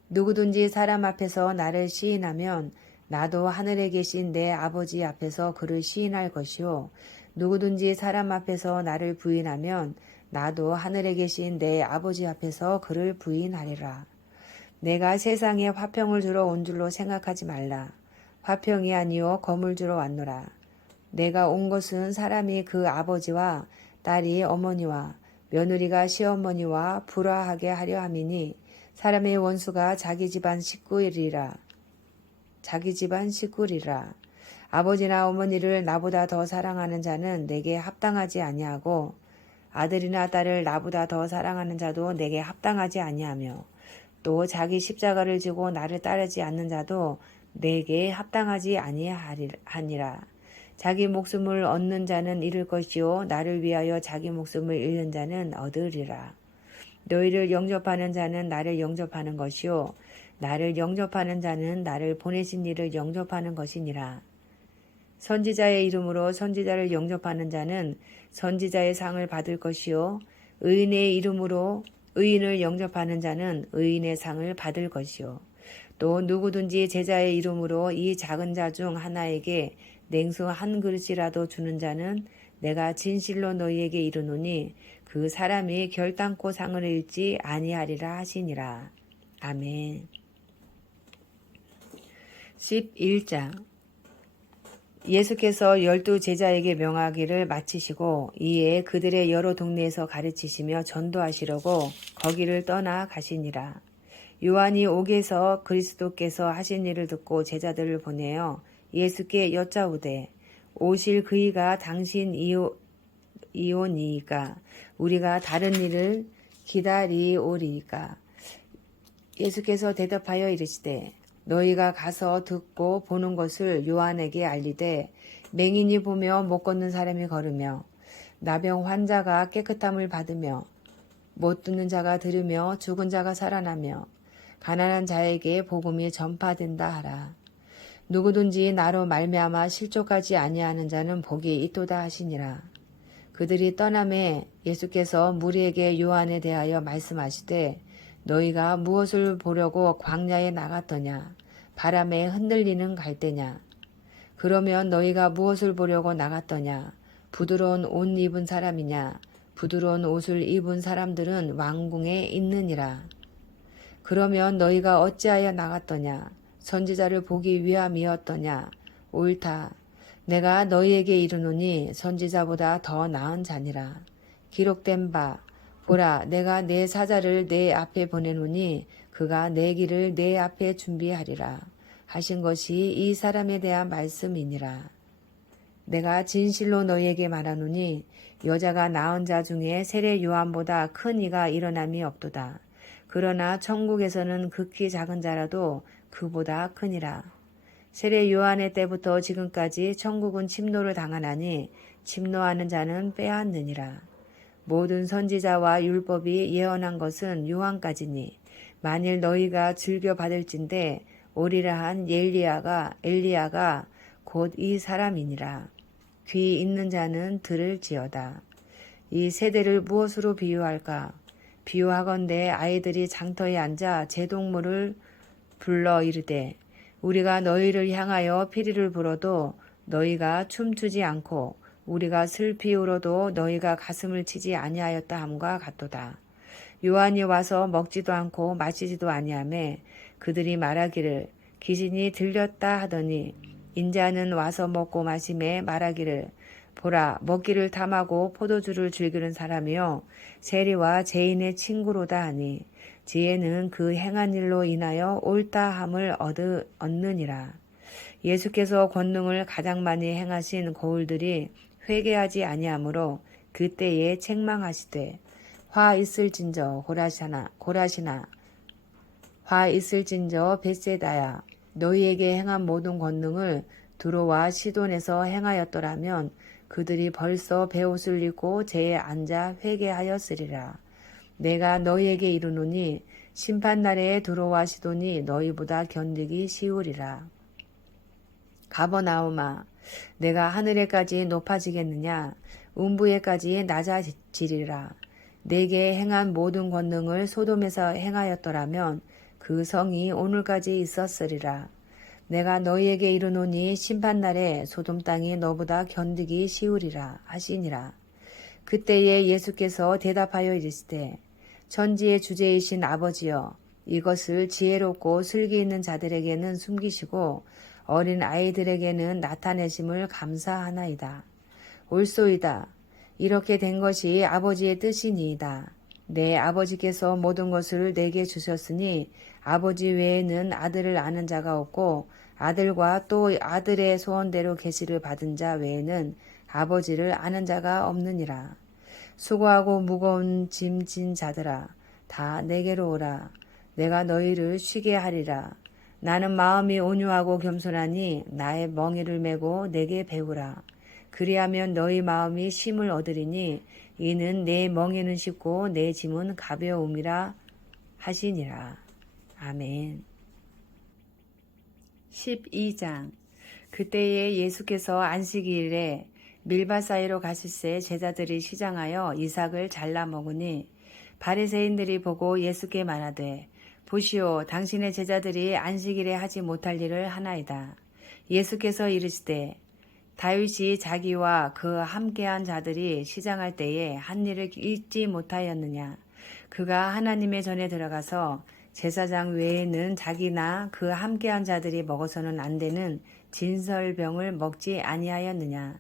누구든지 사람 앞에서 나를 시인하면 나도 하늘에 계신 내 아버지 앞에서 그를 시인할 것이요 누구든지 사람 앞에서 나를 부인하면 나도 하늘에 계신 내 아버지 앞에서 그를 부인하리라. 내가 세상에 화평을 주러 온 줄로 생각하지 말라. 화평이 아니요 검을 주러 왔노라. 내가 온 것은 사람이 그 아버지와 딸이 어머니와 며느리가 시어머니와 불화하게 하려 함이니 사람의 원수가 자기 집안 식구리라. 아버지나 어머니를 나보다 더 사랑하는 자는 내게 합당하지 아니하고 아들이나 딸을 나보다 더 사랑하는 자도 내게 합당하지 아니하며 또 자기 십자가를 지고 나를 따르지 않는 자도 내게 합당하지 아니하니라. 자기 목숨을 얻는 자는 잃을 것이요 나를 위하여 자기 목숨을 잃는 자는 얻으리라. 너희를 영접하는 자는 나를 영접하는 것이요 나를 영접하는 자는 나를 보내신 이를 영접하는 것이니라. 선지자의 이름으로 선지자를 영접하는 자는 선지자의 상을 받을 것이요 의인의 이름으로 의인을 영접하는 자는 의인의 상을 받을 것이요 또 누구든지 제자의 이름으로 이 작은 자 중 하나에게 냉수 한 그릇이라도 주는 자는 내가 진실로 너희에게 이르노니 그 사람이 결단코 상을 잃지 아니하리라 하시니라. 아멘. 11장 예수께서 12 제자에게 명하기를 마치시고 이에 그들의 여러 동네에서 가르치시며 전도하시려고 거기를 떠나 가시니라. 요한이 옥에서 그리스도께서 하신 일을 듣고 제자들을 보내어 예수께 여짜오되 오실 그이가 당신 이오니이까 우리가 다른 일을 기다리오리이까. 예수께서 대답하여 이르시되 너희가 가서 듣고 보는 것을 요한에게 알리되 맹인이 보며 못 걷는 사람이 걸으며 나병 환자가 깨끗함을 받으며 못 듣는 자가 들으며 죽은 자가 살아나며 가난한 자에게 복음이 전파된다 하라. 누구든지 나로 말미암아 실족하지 아니하는 자는 복이 있도다 하시니라. 그들이 떠남에 예수께서 무리에게 요한에 대하여 말씀하시되 너희가 무엇을 보려고 광야에 나갔더냐? 바람에 흔들리는 갈대냐? 그러면 너희가 무엇을 보려고 나갔더냐? 부드러운 옷 입은 사람이냐? 부드러운 옷을 입은 사람들은 왕궁에 있느니라. 그러면 너희가 어찌하여 나갔더냐? 선지자를 보기 위함이었더냐? 옳다. 내가 너희에게 이르노니 선지자보다 더 나은 자니라. 기록된 바 보라 내가 내 사자를 내 앞에 보내노니 그가 내 길을 내 앞에 준비하리라 하신 것이 이 사람에 대한 말씀이니라. 내가 진실로 너희에게 말하노니 여자가 낳은 자 중에 세례 요한보다 큰 이가 일어남이 없도다. 그러나 천국에서는 극히 작은 자라도 그보다 크니라. 세례 요한의 때부터 지금까지 천국은 침노를 당하나니 침노하는 자는 빼앗느니라. 모든 선지자와 율법이 예언한 것은 요한까지니 만일 너희가 즐겨 받을진대 오리라 한 엘리야가 곧 이 사람이니라. 귀 있는 자는 들을지어다. 이 세대를 무엇으로 비유할까? 비유하건대 아이들이 장터에 앉아 제동물을 불러 이르되 우리가 너희를 향하여 피리를 불어도 너희가 춤추지 않고 우리가 슬피 울어도 너희가 가슴을 치지 아니하였다 함과 같도다. 요한이 와서 먹지도 않고 마시지도 아니하매 그들이 말하기를 귀신이 들렸다 하더니 인자는 와서 먹고 마시매 말하기를 보라 먹기를 탐하고 포도주를 즐기는 사람이요 세리와 죄인의 친구로다 하니 지혜는 그 행한 일로 인하여 옳다함을 얻느니라. 예수께서 권능을 가장 많이 행하신 거울들이 회개하지 아니하므로 그때에 책망하시되 화 있을진저 고라시나 화 있을진저 벳세다야 너희에게 행한 모든 권능을 두로와 시돈에서 행하였더라면 그들이 벌써 베옷을 입고 제에 앉아 회개하였으리라. 내가 너희에게 이르노니 심판날에 두로와 시돈이 너희보다 견디기 쉬우리라. 가버나움아 내가 하늘에까지 높아지겠느냐 음부에까지 낮아지리라. 내게 행한 모든 권능을 소돔에서 행하였더라면 그 성이 오늘까지 있었으리라. 내가 너희에게 이르노니 심판날에 소돔 땅이 너보다 견디기 쉬우리라 하시니라. 그때에 예수께서 대답하여 이르시되 천지의 주제이신 아버지여 이것을 지혜롭고 슬기 있는 자들에게는 숨기시고 어린 아이들에게는 나타내심을 감사하나이다. 옳소이다. 이렇게 된 것이 아버지의 뜻이니이다. 내 아버지께서 모든 것을 내게 주셨으니 아버지 외에는 아들을 아는 자가 없고 아들과 또 아들의 소원대로 계시를 받은 자 외에는 아버지를 아는 자가 없느니라. 수고하고 무거운 짐 진 자들아 다 내게로 오라. 내가 너희를 쉬게 하리라. 나는 마음이 온유하고 겸손하니 나의 멍에를 메고 내게 배우라. 그리하면 너희 마음이 쉼을 얻으리니 이는 내 멍에는 쉽고 내 짐은 가벼움이라 하시니라. 아멘. 12장. 그때에 예수께서 안식일에 밀밭 사이로 가실새 제자들이 시장하여 이삭을 잘라 먹으니 바리새인들이 보고 예수께 말하되 보시오 당신의 제자들이 안식일에 하지 못할 일을 하나이다. 예수께서 이르시되 다윗이 자기와 그 함께한 자들이 시장할 때에 한 일을 잊지 못하였느냐. 그가 하나님의 전에 들어가서 제사장 외에는 자기나 그 함께한 자들이 먹어서는 안 되는 진설병을 먹지 아니하였느냐.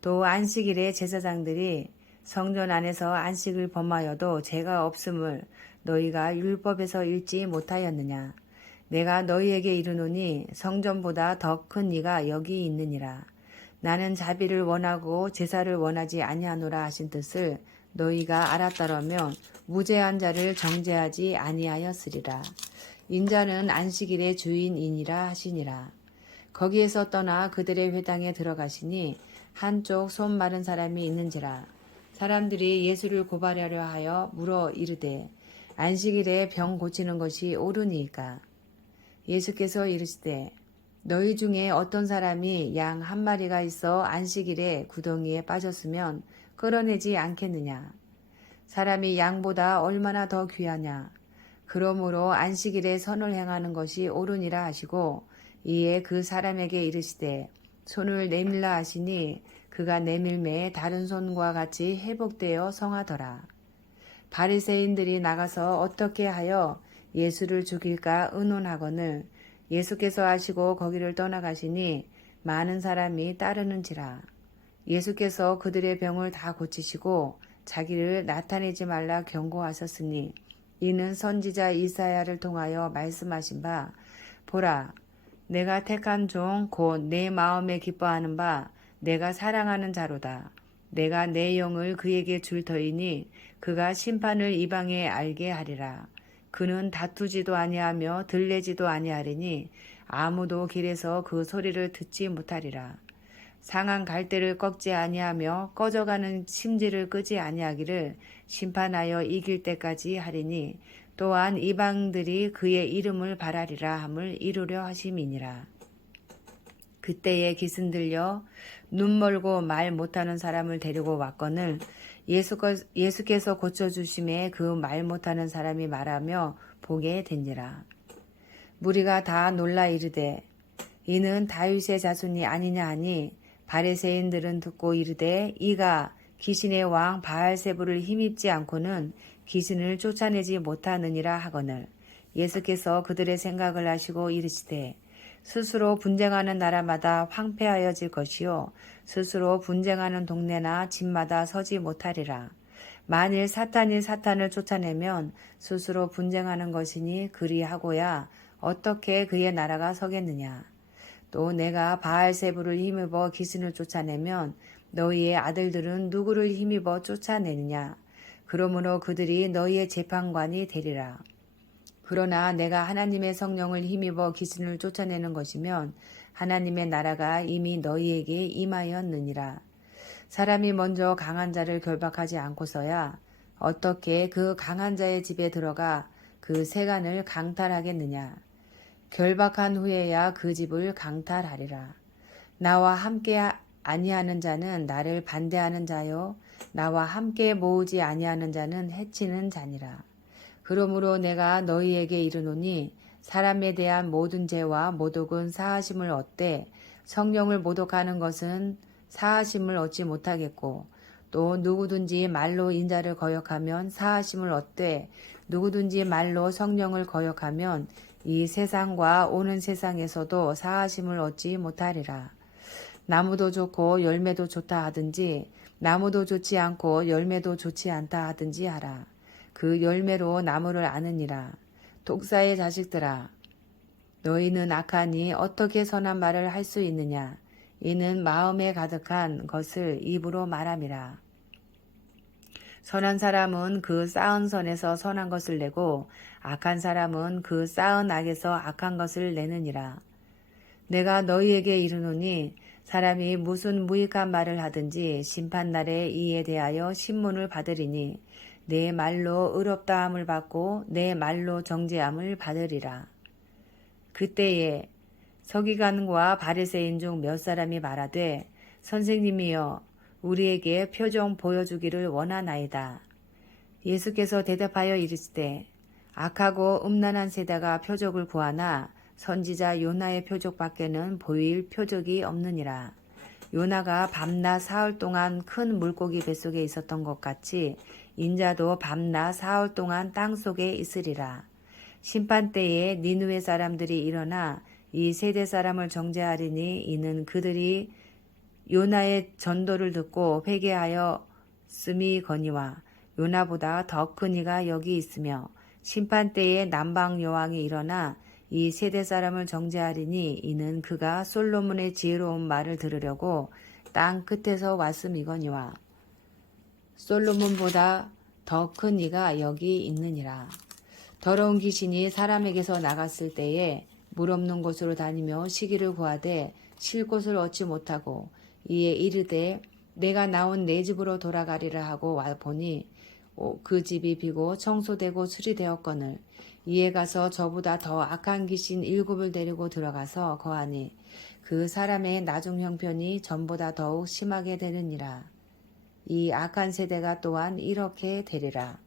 또 안식일에 제사장들이 성전 안에서 안식을 범하여도 죄가 없음을 너희가 율법에서 읽지 못하였느냐. 내가 너희에게 이르노니 성전보다 더 큰 이가 여기 있느니라. 나는 자비를 원하고 제사를 원하지 아니하노라 하신 뜻을 너희가 알았더라면 무죄한 자를 정죄하지 아니하였으리라. 인자는 안식일의 주인이니라 하시니라. 거기에서 떠나 그들의 회당에 들어가시니 한쪽 손 마른 사람이 있는지라. 사람들이 예수를 고발하려 하여 물어 이르되 안식일에 병 고치는 것이 옳으니이까. 예수께서 이르시되 너희 중에 어떤 사람이 양 한 마리가 있어 안식일에 구덩이에 빠졌으면 끌어내지 않겠느냐. 사람이 양보다 얼마나 더 귀하냐. 그러므로 안식일에 선을 행하는 것이 옳으니라 하시고 이에 그 사람에게 이르시되 손을 내밀라 하시니 그가 내밀매 다른 손과 같이 회복되어 성하더라. 바리새인들이 나가서 어떻게 하여 예수를 죽일까 의논하거늘 예수께서 하시고 거기를 떠나가시니 많은 사람이 따르는지라. 예수께서 그들의 병을 다 고치시고 자기를 나타내지 말라 경고하셨으니 이는 선지자 이사야를 통하여 말씀하신 바 보라 내가 택한 종 곧 내 마음에 기뻐하는 바 내가 사랑하는 자로다. 내가 내 영을 그에게 줄 터이니 그가 심판을 이방에 알게 하리라. 그는 다투지도 아니하며 들레지도 아니하리니 아무도 길에서 그 소리를 듣지 못하리라. 상한 갈대를 꺾지 아니하며 꺼져가는 심지를 끄지 아니하기를 심판하여 이길 때까지 하리니 또한 이방들이 그의 이름을 바라리라 함을 이루려 하심이니라. 그때에 기승 들려 눈 멀고 말 못하는 사람을 데리고 왔거늘 예수께서 고쳐주심에 그 말 못하는 사람이 말하며 보게 된지라. 무리가 다 놀라 이르되 이는 다윗의 자손이 아니냐 하니 바리새인들은 듣고 이르되 이가 귀신의 왕 바알세불을 힘입지 않고는 귀신을 쫓아내지 못하느니라 하거늘 예수께서 그들의 생각을 아시고 이르시되 스스로 분쟁하는 나라마다 황폐하여질 것이요 스스로 분쟁하는 동네나 집마다 서지 못하리라. 만일 사탄이 사탄을 쫓아내면 스스로 분쟁하는 것이니 그리하고야 어떻게 그의 나라가 서겠느냐. 또 내가 바알세불을 힘입어 귀신을 쫓아내면 너희의 아들들은 누구를 힘입어 쫓아내느냐. 그러므로 그들이 너희의 재판관이 되리라. 그러나 내가 하나님의 성령을 힘입어 귀신을 쫓아내는 것이면 하나님의 나라가 이미 너희에게 임하였느니라. 사람이 먼저 강한 자를 결박하지 않고서야 어떻게 그 강한 자의 집에 들어가 그 세간을 강탈하겠느냐. 결박한 후에야 그 집을 강탈하리라. 나와 함께 아니하는 자는 나를 반대하는 자요 나와 함께 모으지 아니하는 자는 해치는 자니라. 그러므로 내가 너희에게 이르노니 사람에 대한 모든 죄와 모독은 사하심을 얻되 성령을 모독하는 것은 사하심을 얻지 못하겠고 또 누구든지 말로 인자를 거역하면 사하심을 얻되 누구든지 말로 성령을 거역하면 이 세상과 오는 세상에서도 사하심을 얻지 못하리라. 나무도 좋고 열매도 좋다 하든지 나무도 좋지 않고 열매도 좋지 않다 하든지 하라. 그 열매로 나무를 아느니라. 독사의 자식들아 너희는 악하니 어떻게 선한 말을 할 수 있느냐. 이는 마음에 가득한 것을 입으로 말함이라. 선한 사람은 그 쌓은 선에서 선한 것을 내고 악한 사람은 그 쌓은 악에서 악한 것을 내느니라. 내가 너희에게 이르노니 사람이 무슨 무익한 말을 하든지 심판날에 이에 대하여 신문을 받으리니 내 말로 의롭다함을 받고 내 말로 정죄함을 받으리라. 그때에 서기관과 바리새인 중 몇 사람이 말하되 선생님이여 우리에게 표정 보여주기를 원하나이다. 예수께서 대답하여 이르시되 악하고 음란한 세대가 표적을 구하나 선지자 요나의 표적밖에는 보일 표적이 없느니라. 요나가 밤낮 사흘 동안 큰 물고기 뱃속에 있었던 것 같이 인자도 밤낮 사흘 동안 땅속에 있으리라. 심판때에 니느웨 사람들이 일어나 이 세대 사람을 정죄하리니 이는 그들이 요나의 전도를 듣고 회개하였음이거니와 요나보다 더 큰 이가 여기 있으며 심판때에 남방 여왕이 일어나 이 세대 사람을 정죄하리니 이는 그가 솔로몬의 지혜로운 말을 들으려고 땅 끝에서 왔음이거니와 솔로몬보다 더 큰 이가 여기 있느니라. 더러운 귀신이 사람에게서 나갔을 때에 물 없는 곳으로 다니며 쉬기를 구하되 쉴 곳을 얻지 못하고 이에 이르되 내가 나온 내 집으로 돌아가리라 하고 와 보니 그 집이 비고 청소되고 수리되었거늘 이에 가서 저보다 더 악한 귀신 7을 데리고 들어가서 거하니 그 사람의 나중 형편이 전보다 더욱 심하게 되느니라. 이 악한 세대가 또한 이렇게 되리라.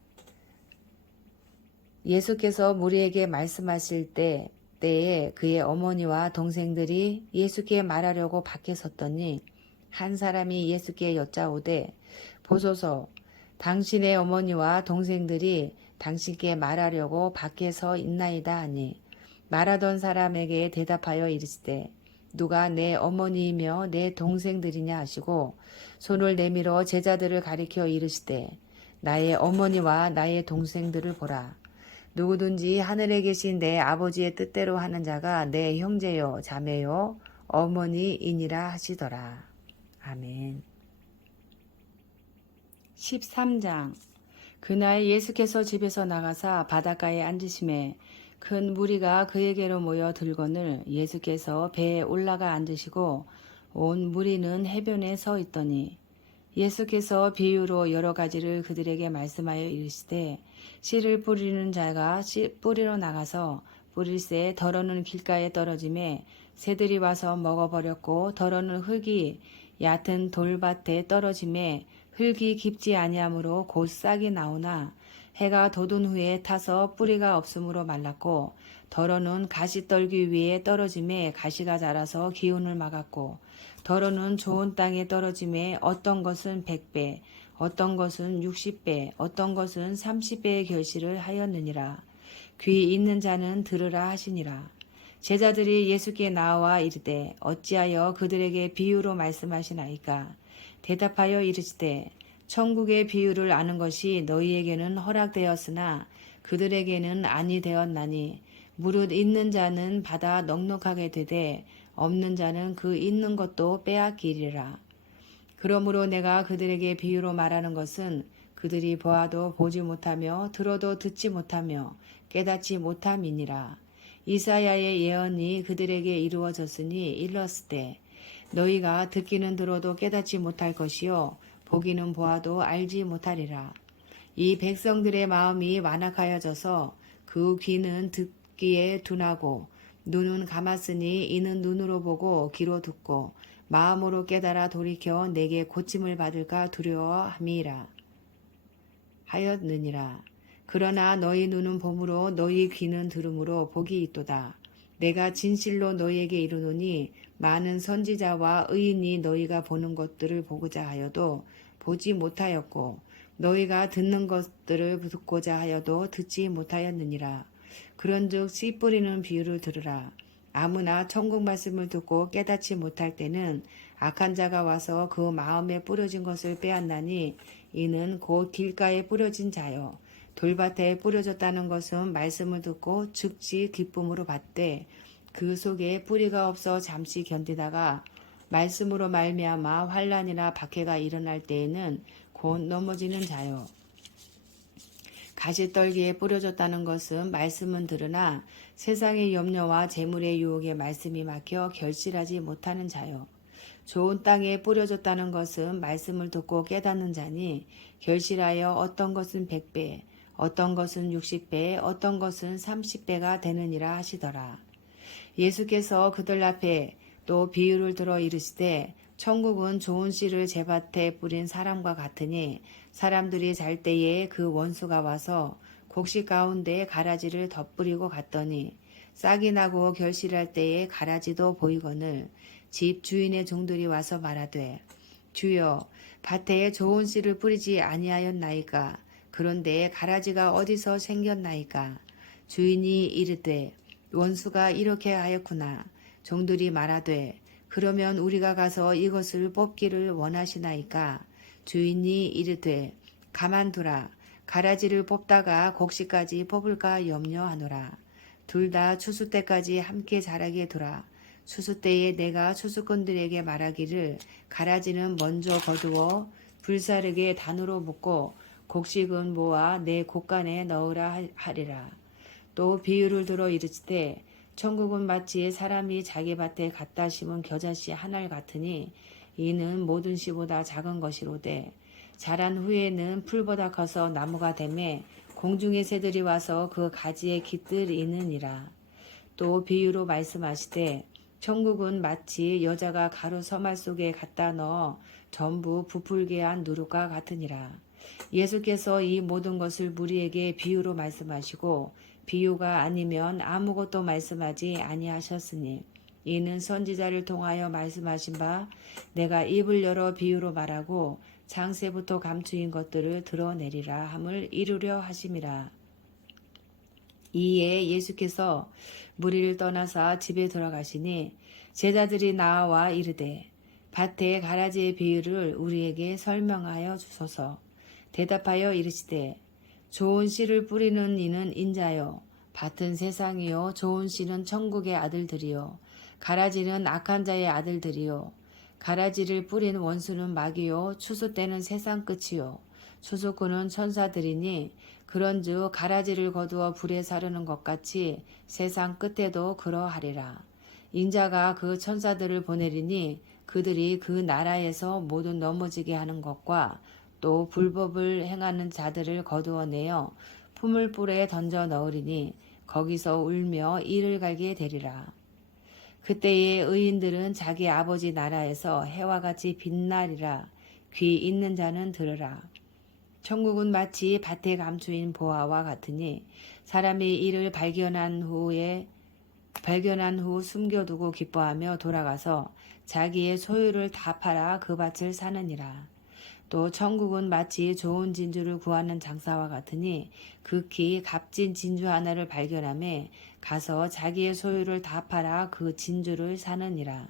예수께서 무리에게 말씀하실 때에 그의 어머니와 동생들이 예수께 말하려고 밖에 섰더니 한 사람이 예수께 여짜오되 보소서 당신의 어머니와 동생들이 당신께 말하려고 밖에 서 있나이다 하니 말하던 사람에게 대답하여 이르시되 누가 내 어머니이며 내 동생들이냐 하시고 손을 내밀어 제자들을 가리켜 이르시되 나의 어머니와 나의 동생들을 보라. 누구든지 하늘에 계신 내 아버지의 뜻대로 하는 자가 내 형제요 자매요 어머니이니라 하시더라. 아멘. 13장. 그날 예수께서 집에서 나가사 바닷가에 앉으심에 큰 무리가 그에게로 모여 들거늘 예수께서 배에 올라가 앉으시고 온 무리는 해변에 서 있더니 예수께서 비유로 여러 가지를 그들에게 말씀하여 이르시되 씨를 뿌리는 자가 씨 뿌리러 나가서 뿌릴새 더러는 길가에 떨어짐에 새들이 와서 먹어버렸고 더러는 흙이 얕은 돌밭에 떨어짐에 흙이 깊지 아니하므로 곧 싹이 나오나 해가 돋은 후에 타서 뿌리가 없으므로 말랐고 더러는 가시떨기 위에 떨어짐에 가시가 자라서 기운을 막았고 더러는 좋은 땅에 떨어짐에 어떤 것은 100배 어떤 것은 60배 어떤 것은 30배의 결실을 하였느니라. 귀 있는 자는 들으라 하시니라. 제자들이 예수께 나와 이르되 어찌하여 그들에게 비유로 말씀하시나이까. 대답하여 이르시되 천국의 비유를 아는 것이 너희에게는 허락되었으나 그들에게는 아니 되었나니 무릇 있는 자는 받아 넉넉하게 되되 없는 자는 그 있는 것도 빼앗기리라. 그러므로 내가 그들에게 비유로 말하는 것은 그들이 보아도 보지 못하며 들어도 듣지 못하며 깨닫지 못함이니라. 이사야의 예언이 그들에게 이루어졌으니 일렀으되 너희가 듣기는 들어도 깨닫지 못할 것이요 보기는 보아도 알지 못하리라. 이 백성들의 마음이 완악하여져서 그 귀는 듣기에 둔하고 눈은 감았으니 이는 눈으로 보고 귀로 듣고 마음으로 깨달아 돌이켜 내게 고침을 받을까 두려워함이라 하였느니라. 그러나 너희 눈은 봄으로 너희 귀는 들음으로 복이 있도다. 내가 진실로 너희에게 이르노니 많은 선지자와 의인이 너희가 보는 것들을 보고자 하여도 보지 못하였고 너희가 듣는 것들을 듣고자 하여도 듣지 못하였느니라. 그런즉 씨 뿌리는 비유를 들으라. 아무나 천국 말씀을 듣고 깨닫지 못할 때는 악한 자가 와서 그 마음에 뿌려진 것을 빼앗나니 이는 곧 길가에 뿌려진 자요 돌밭에 뿌려졌다는 것은 말씀을 듣고 즉시 기쁨으로 받되 그 속에 뿌리가 없어 잠시 견디다가 말씀으로 말미암아 환난이나 박해가 일어날 때에는 곧 넘어지는 자요. 가시떨기에 뿌려졌다는 것은 말씀은 들으나 세상의 염려와 재물의 유혹에 말씀이 막혀 결실하지 못하는 자요. 좋은 땅에 뿌려졌다는 것은 말씀을 듣고 깨닫는 자니 결실하여 어떤 것은 100배, 어떤 것은 60배, 어떤 것은 30배가 되느니라 하시더라. 예수께서 그들 앞에 또 비유를 들어 이르시되 천국은 좋은 씨를 제밭에 뿌린 사람과 같으니 사람들이 잘 때에 그 원수가 와서 곡식 가운데 가라지를 덧뿌리고 갔더니 싹이 나고 결실할 때에 가라지도 보이거늘 집 주인의 종들이 와서 말하되 주여 밭에 좋은 씨를 뿌리지 아니하였나이까. 그런데 가라지가 어디서 생겼나이까. 주인이 이르되 원수가 이렇게 하였구나. 종들이 말하되 그러면 우리가 가서 이것을 뽑기를 원하시나이까. 주인이 이르되 가만두라. 가라지를 뽑다가 곡식까지 뽑을까 염려하노라. 둘 다 추수 때까지 함께 자라게 두라. 추수 때에 내가 추수꾼들에게 말하기를 가라지는 먼저 거두어 불사르게 단으로 묶고 곡식은 모아 내 곡간에 넣으라 하리라. 또 비유를 들어 이르시되 천국은 마치 사람이 자기 밭에 갖다 심은 겨자씨 하나 같으니 이는 모든 씨보다 작은 것이로되 자란 후에는 풀보다 커서 나무가 되매 공중의 새들이 와서 그 가지에 깃들이느니라. 또 비유로 말씀하시되 천국은 마치 여자가 가루 서말 속에 갖다 넣어 전부 부풀게 한 누룩과 같으니라. 예수께서 이 모든 것을 무리에게 비유로 말씀하시고 비유가 아니면 아무것도 말씀하지 아니하셨으니 이는 선지자를 통하여 말씀하신 바 내가 입을 열어 비유로 말하고 장세부터 감추인 것들을 드러내리라 함을 이루려 하심이라. 이에 예수께서 무리를 떠나사 집에 들어가시니 제자들이 나와 이르되 밭의 가라지의 비유를 우리에게 설명하여 주소서. 대답하여 이르시되 좋은 씨를 뿌리는 이는 인자요 밭은 세상이요 좋은 씨는 천국의 아들들이요 가라지는 악한 자의 아들들이요 가라지를 뿌린 원수는 마귀요 추수 때는 세상 끝이요 추수꾼은 천사들이니 그런즉 가라지를 거두어 불에 사르는 것 같이 세상 끝에도 그러하리라. 인자가 그 천사들을 보내리니 그들이 그 나라에서 모두 넘어지게 하는 것과 또 불법을 행하는 자들을 거두어내어 풀물불에 던져 넣으리니 거기서 울며 이를 갈게 되리라. 그때에 의인들은 자기 아버지 나라에서 해와 같이 빛나리라. 귀 있는 자는 들으라. 천국은 마치 밭에 감추인 보화와 같으니 사람이 이를 발견한 후 숨겨두고 기뻐하며 돌아가서 자기의 소유를 다 팔아 그 밭을 사느니라. 또 천국은 마치 좋은 진주를 구하는 장사와 같으니 극히 값진 진주 하나를 발견하며 가서 자기의 소유를 다 팔아 그 진주를 사느니라.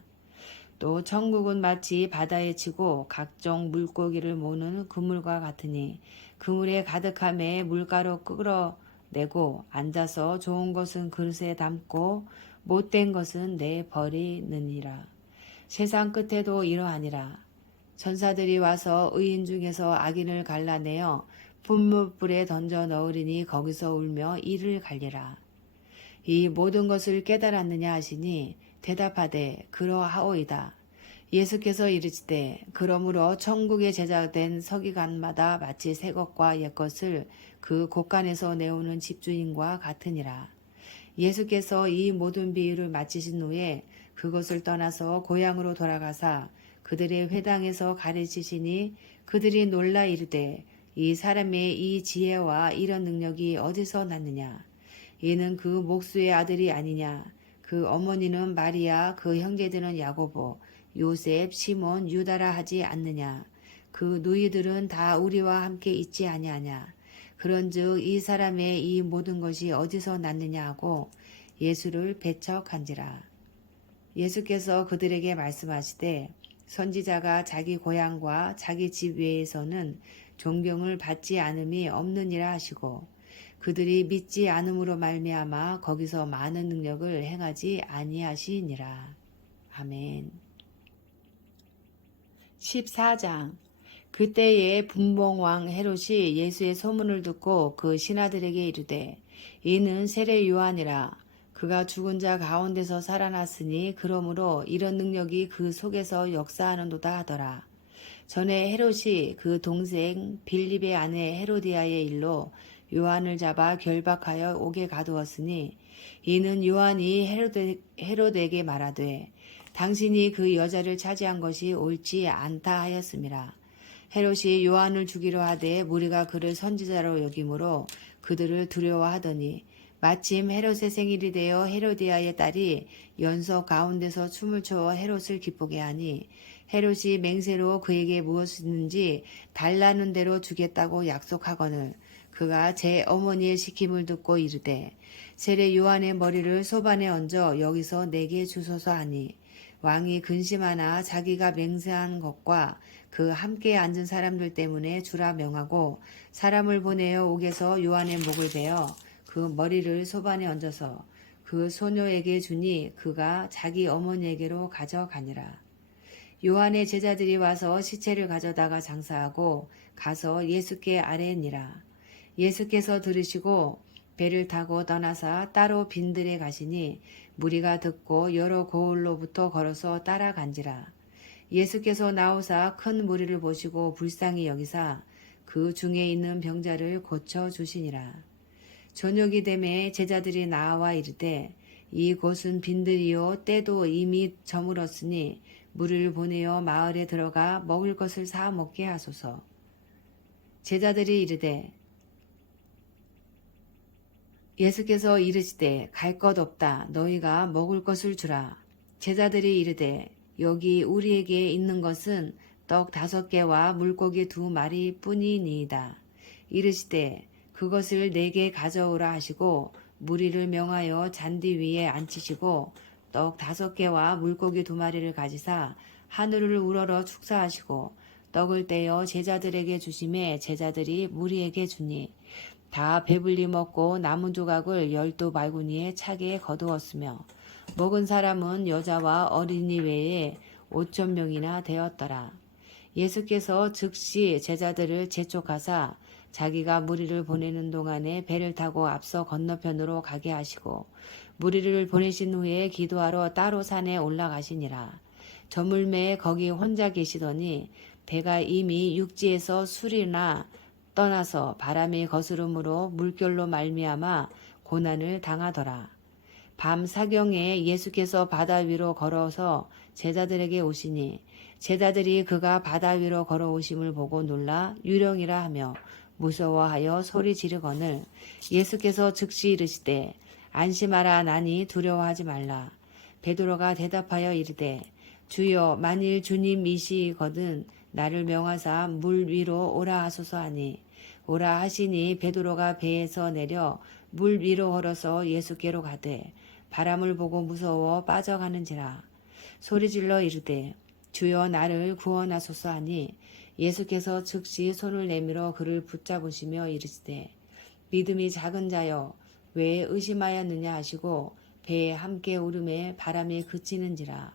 또 천국은 마치 바다에 치고 각종 물고기를 모는 그물과 같으니 그물에 가득함에 물가로 끌어내고 앉아서 좋은 것은 그릇에 담고 못된 것은 내버리느니라. 세상 끝에도 이러하니라. 천사들이 와서 의인 중에서 악인을 갈라내어 분무불에 던져 넣으리니 거기서 울며 이를 갈리라. 이 모든 것을 깨달았느냐 하시니 대답하되 그러하오이다. 예수께서 이르시되 그러므로 천국에 제작된 서기관마다 마치 새 것과 옛 것을 그 곳간에서 내오는 집주인과 같으니라. 예수께서 이 모든 비유를 마치신 후에 그것을 떠나서 고향으로 돌아가사 그들의 회당에서 가르치시니 그들이 놀라 이르되 이 사람의 이 지혜와 이런 능력이 어디서 났느냐. 이는 그 목수의 아들이 아니냐. 그 어머니는 마리아, 그 형제들은 야고보, 요셉, 시몬, 유다라 하지 않느냐. 그 누이들은 다 우리와 함께 있지 아니하냐. 그런즉 이 사람의 이 모든 것이 어디서 났느냐 하고 예수를 배척한지라. 예수께서 그들에게 말씀하시되 선지자가 자기 고향과 자기 집 외에서는 존경을 받지 않음이 없느니라 하시고 그들이 믿지 않음으로 말미암아 거기서 많은 능력을 행하지 아니하시니라. 아멘. 14장. 그때에 분봉왕 헤롯이 예수의 소문을 듣고 그 신하들에게 이르되 이는 세례 요한이라. 그가 죽은 자 가운데서 살아났으니 그러므로 이런 능력이 그 속에서 역사하는도다 하더라. 전에 헤롯이 그 동생 빌립의 아내 헤로디아의 일로 요한을 잡아 결박하여 옥에 가두었으니 이는 요한이 헤롯에게 말하되 당신이 그 여자를 차지한 것이 옳지 않다 하였음이라. 헤롯이 요한을 죽이려 하되 무리가 그를 선지자로 여김으로 그들을 두려워하더니 마침 헤롯의 생일이 되어 헤로디아의 딸이 연석 가운데서 춤을 춰 헤롯을 기쁘게 하니 헤롯이 맹세로 그에게 무엇이든지 달라는 대로 주겠다고 약속하거늘 그가 제 어머니의 시킴을 듣고 이르되 세례 요한의 머리를 소반에 얹어 여기서 내게 주소서 하니 왕이 근심하나 자기가 맹세한 것과 그 함께 앉은 사람들 때문에 주라 명하고 사람을 보내어 옥에서 요한의 목을 베어 그 머리를 소반에 얹어서 그 소녀에게 주니 그가 자기 어머니에게로 가져가니라. 요한의 제자들이 와서 시체를 가져다가 장사하고 가서 예수께 아뢰니라. 예수께서 들으시고 배를 타고 떠나사 따로 빈들에 가시니 무리가 듣고 여러 고을로부터 걸어서 따라간지라. 예수께서 나오사 큰 무리를 보시고 불쌍히 여기사 그 중에 있는 병자를 고쳐 주시니라. 저녁이 되매 제자들이 나와 이르되 이곳은 빈들이요 때도 이미 저물었으니 무리를 보내어 마을에 들어가 먹을 것을 사 먹게 하소서. 제자들이 이르되 예수께서 이르시되 갈 것 없다 너희가 먹을 것을 주라. 제자들이 이르되 여기 우리에게 있는 것은 떡 5개와 물고기 2마리 뿐이니이다. 이르시되 그것을 내게 가져오라 하시고 무리를 명하여 잔디 위에 앉히시고 떡 5개와 물고기 2마리를 가지사 하늘을 우러러 축사하시고 떡을 떼어 제자들에게 주심에 제자들이 무리에게 주니 다 배불리 먹고 남은 조각을 12바구니에 차게 거두었으며 먹은 사람은 여자와 어린이 외에 5,000명이나 되었더라. 예수께서 즉시 제자들을 재촉하사 자기가 무리를 보내는 동안에 배를 타고 앞서 건너편으로 가게 하시고 무리를 보내신 후에 기도하러 따로 산에 올라가시니라. 저물매에 거기 혼자 계시더니 배가 이미 육지에서 술이나 떠나서 바람이 거스름으로 물결로 말미암아 고난을 당하더라. 밤 사경에 예수께서 바다 위로 걸어서 제자들에게 오시니 제자들이 그가 바다 위로 걸어오심을 보고 놀라 유령이라 하며 무서워하여 소리 지르거늘 예수께서 즉시 이르시되 안심하라 나니 두려워하지 말라. 베드로가 대답하여 이르되 주여 만일 주님이시거든 나를 명하사 물 위로 오라 하소서 하니 오라 하시니 베드로가 배에서 내려 물 위로 걸어서 예수께로 가되 바람을 보고 무서워 빠져가는지라. 소리질러 이르되 주여 나를 구원하소서 하니 예수께서 즉시 손을 내밀어 그를 붙잡으시며 이르시되 믿음이 작은 자여 왜 의심하였느냐 하시고 배에 함께 오름에 바람이 그치는지라.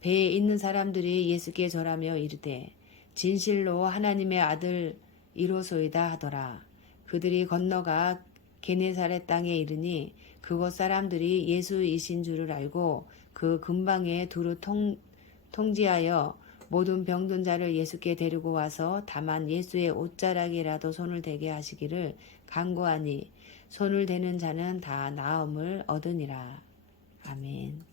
배에 있는 사람들이 예수께 절하며 이르되 진실로 하나님의 아들 이로소이다 하더라. 그들이 건너가 게네사렛 땅에 이르니 그곳 사람들이 예수이신 줄을 알고 그 근방에 두루 통지하여 모든 병든 자를 예수께 데리고 와서 다만 예수의 옷자락이라도 손을 대게 하시기를 간구하니 손을 대는 자는 다 나음을 얻으니라. 아멘.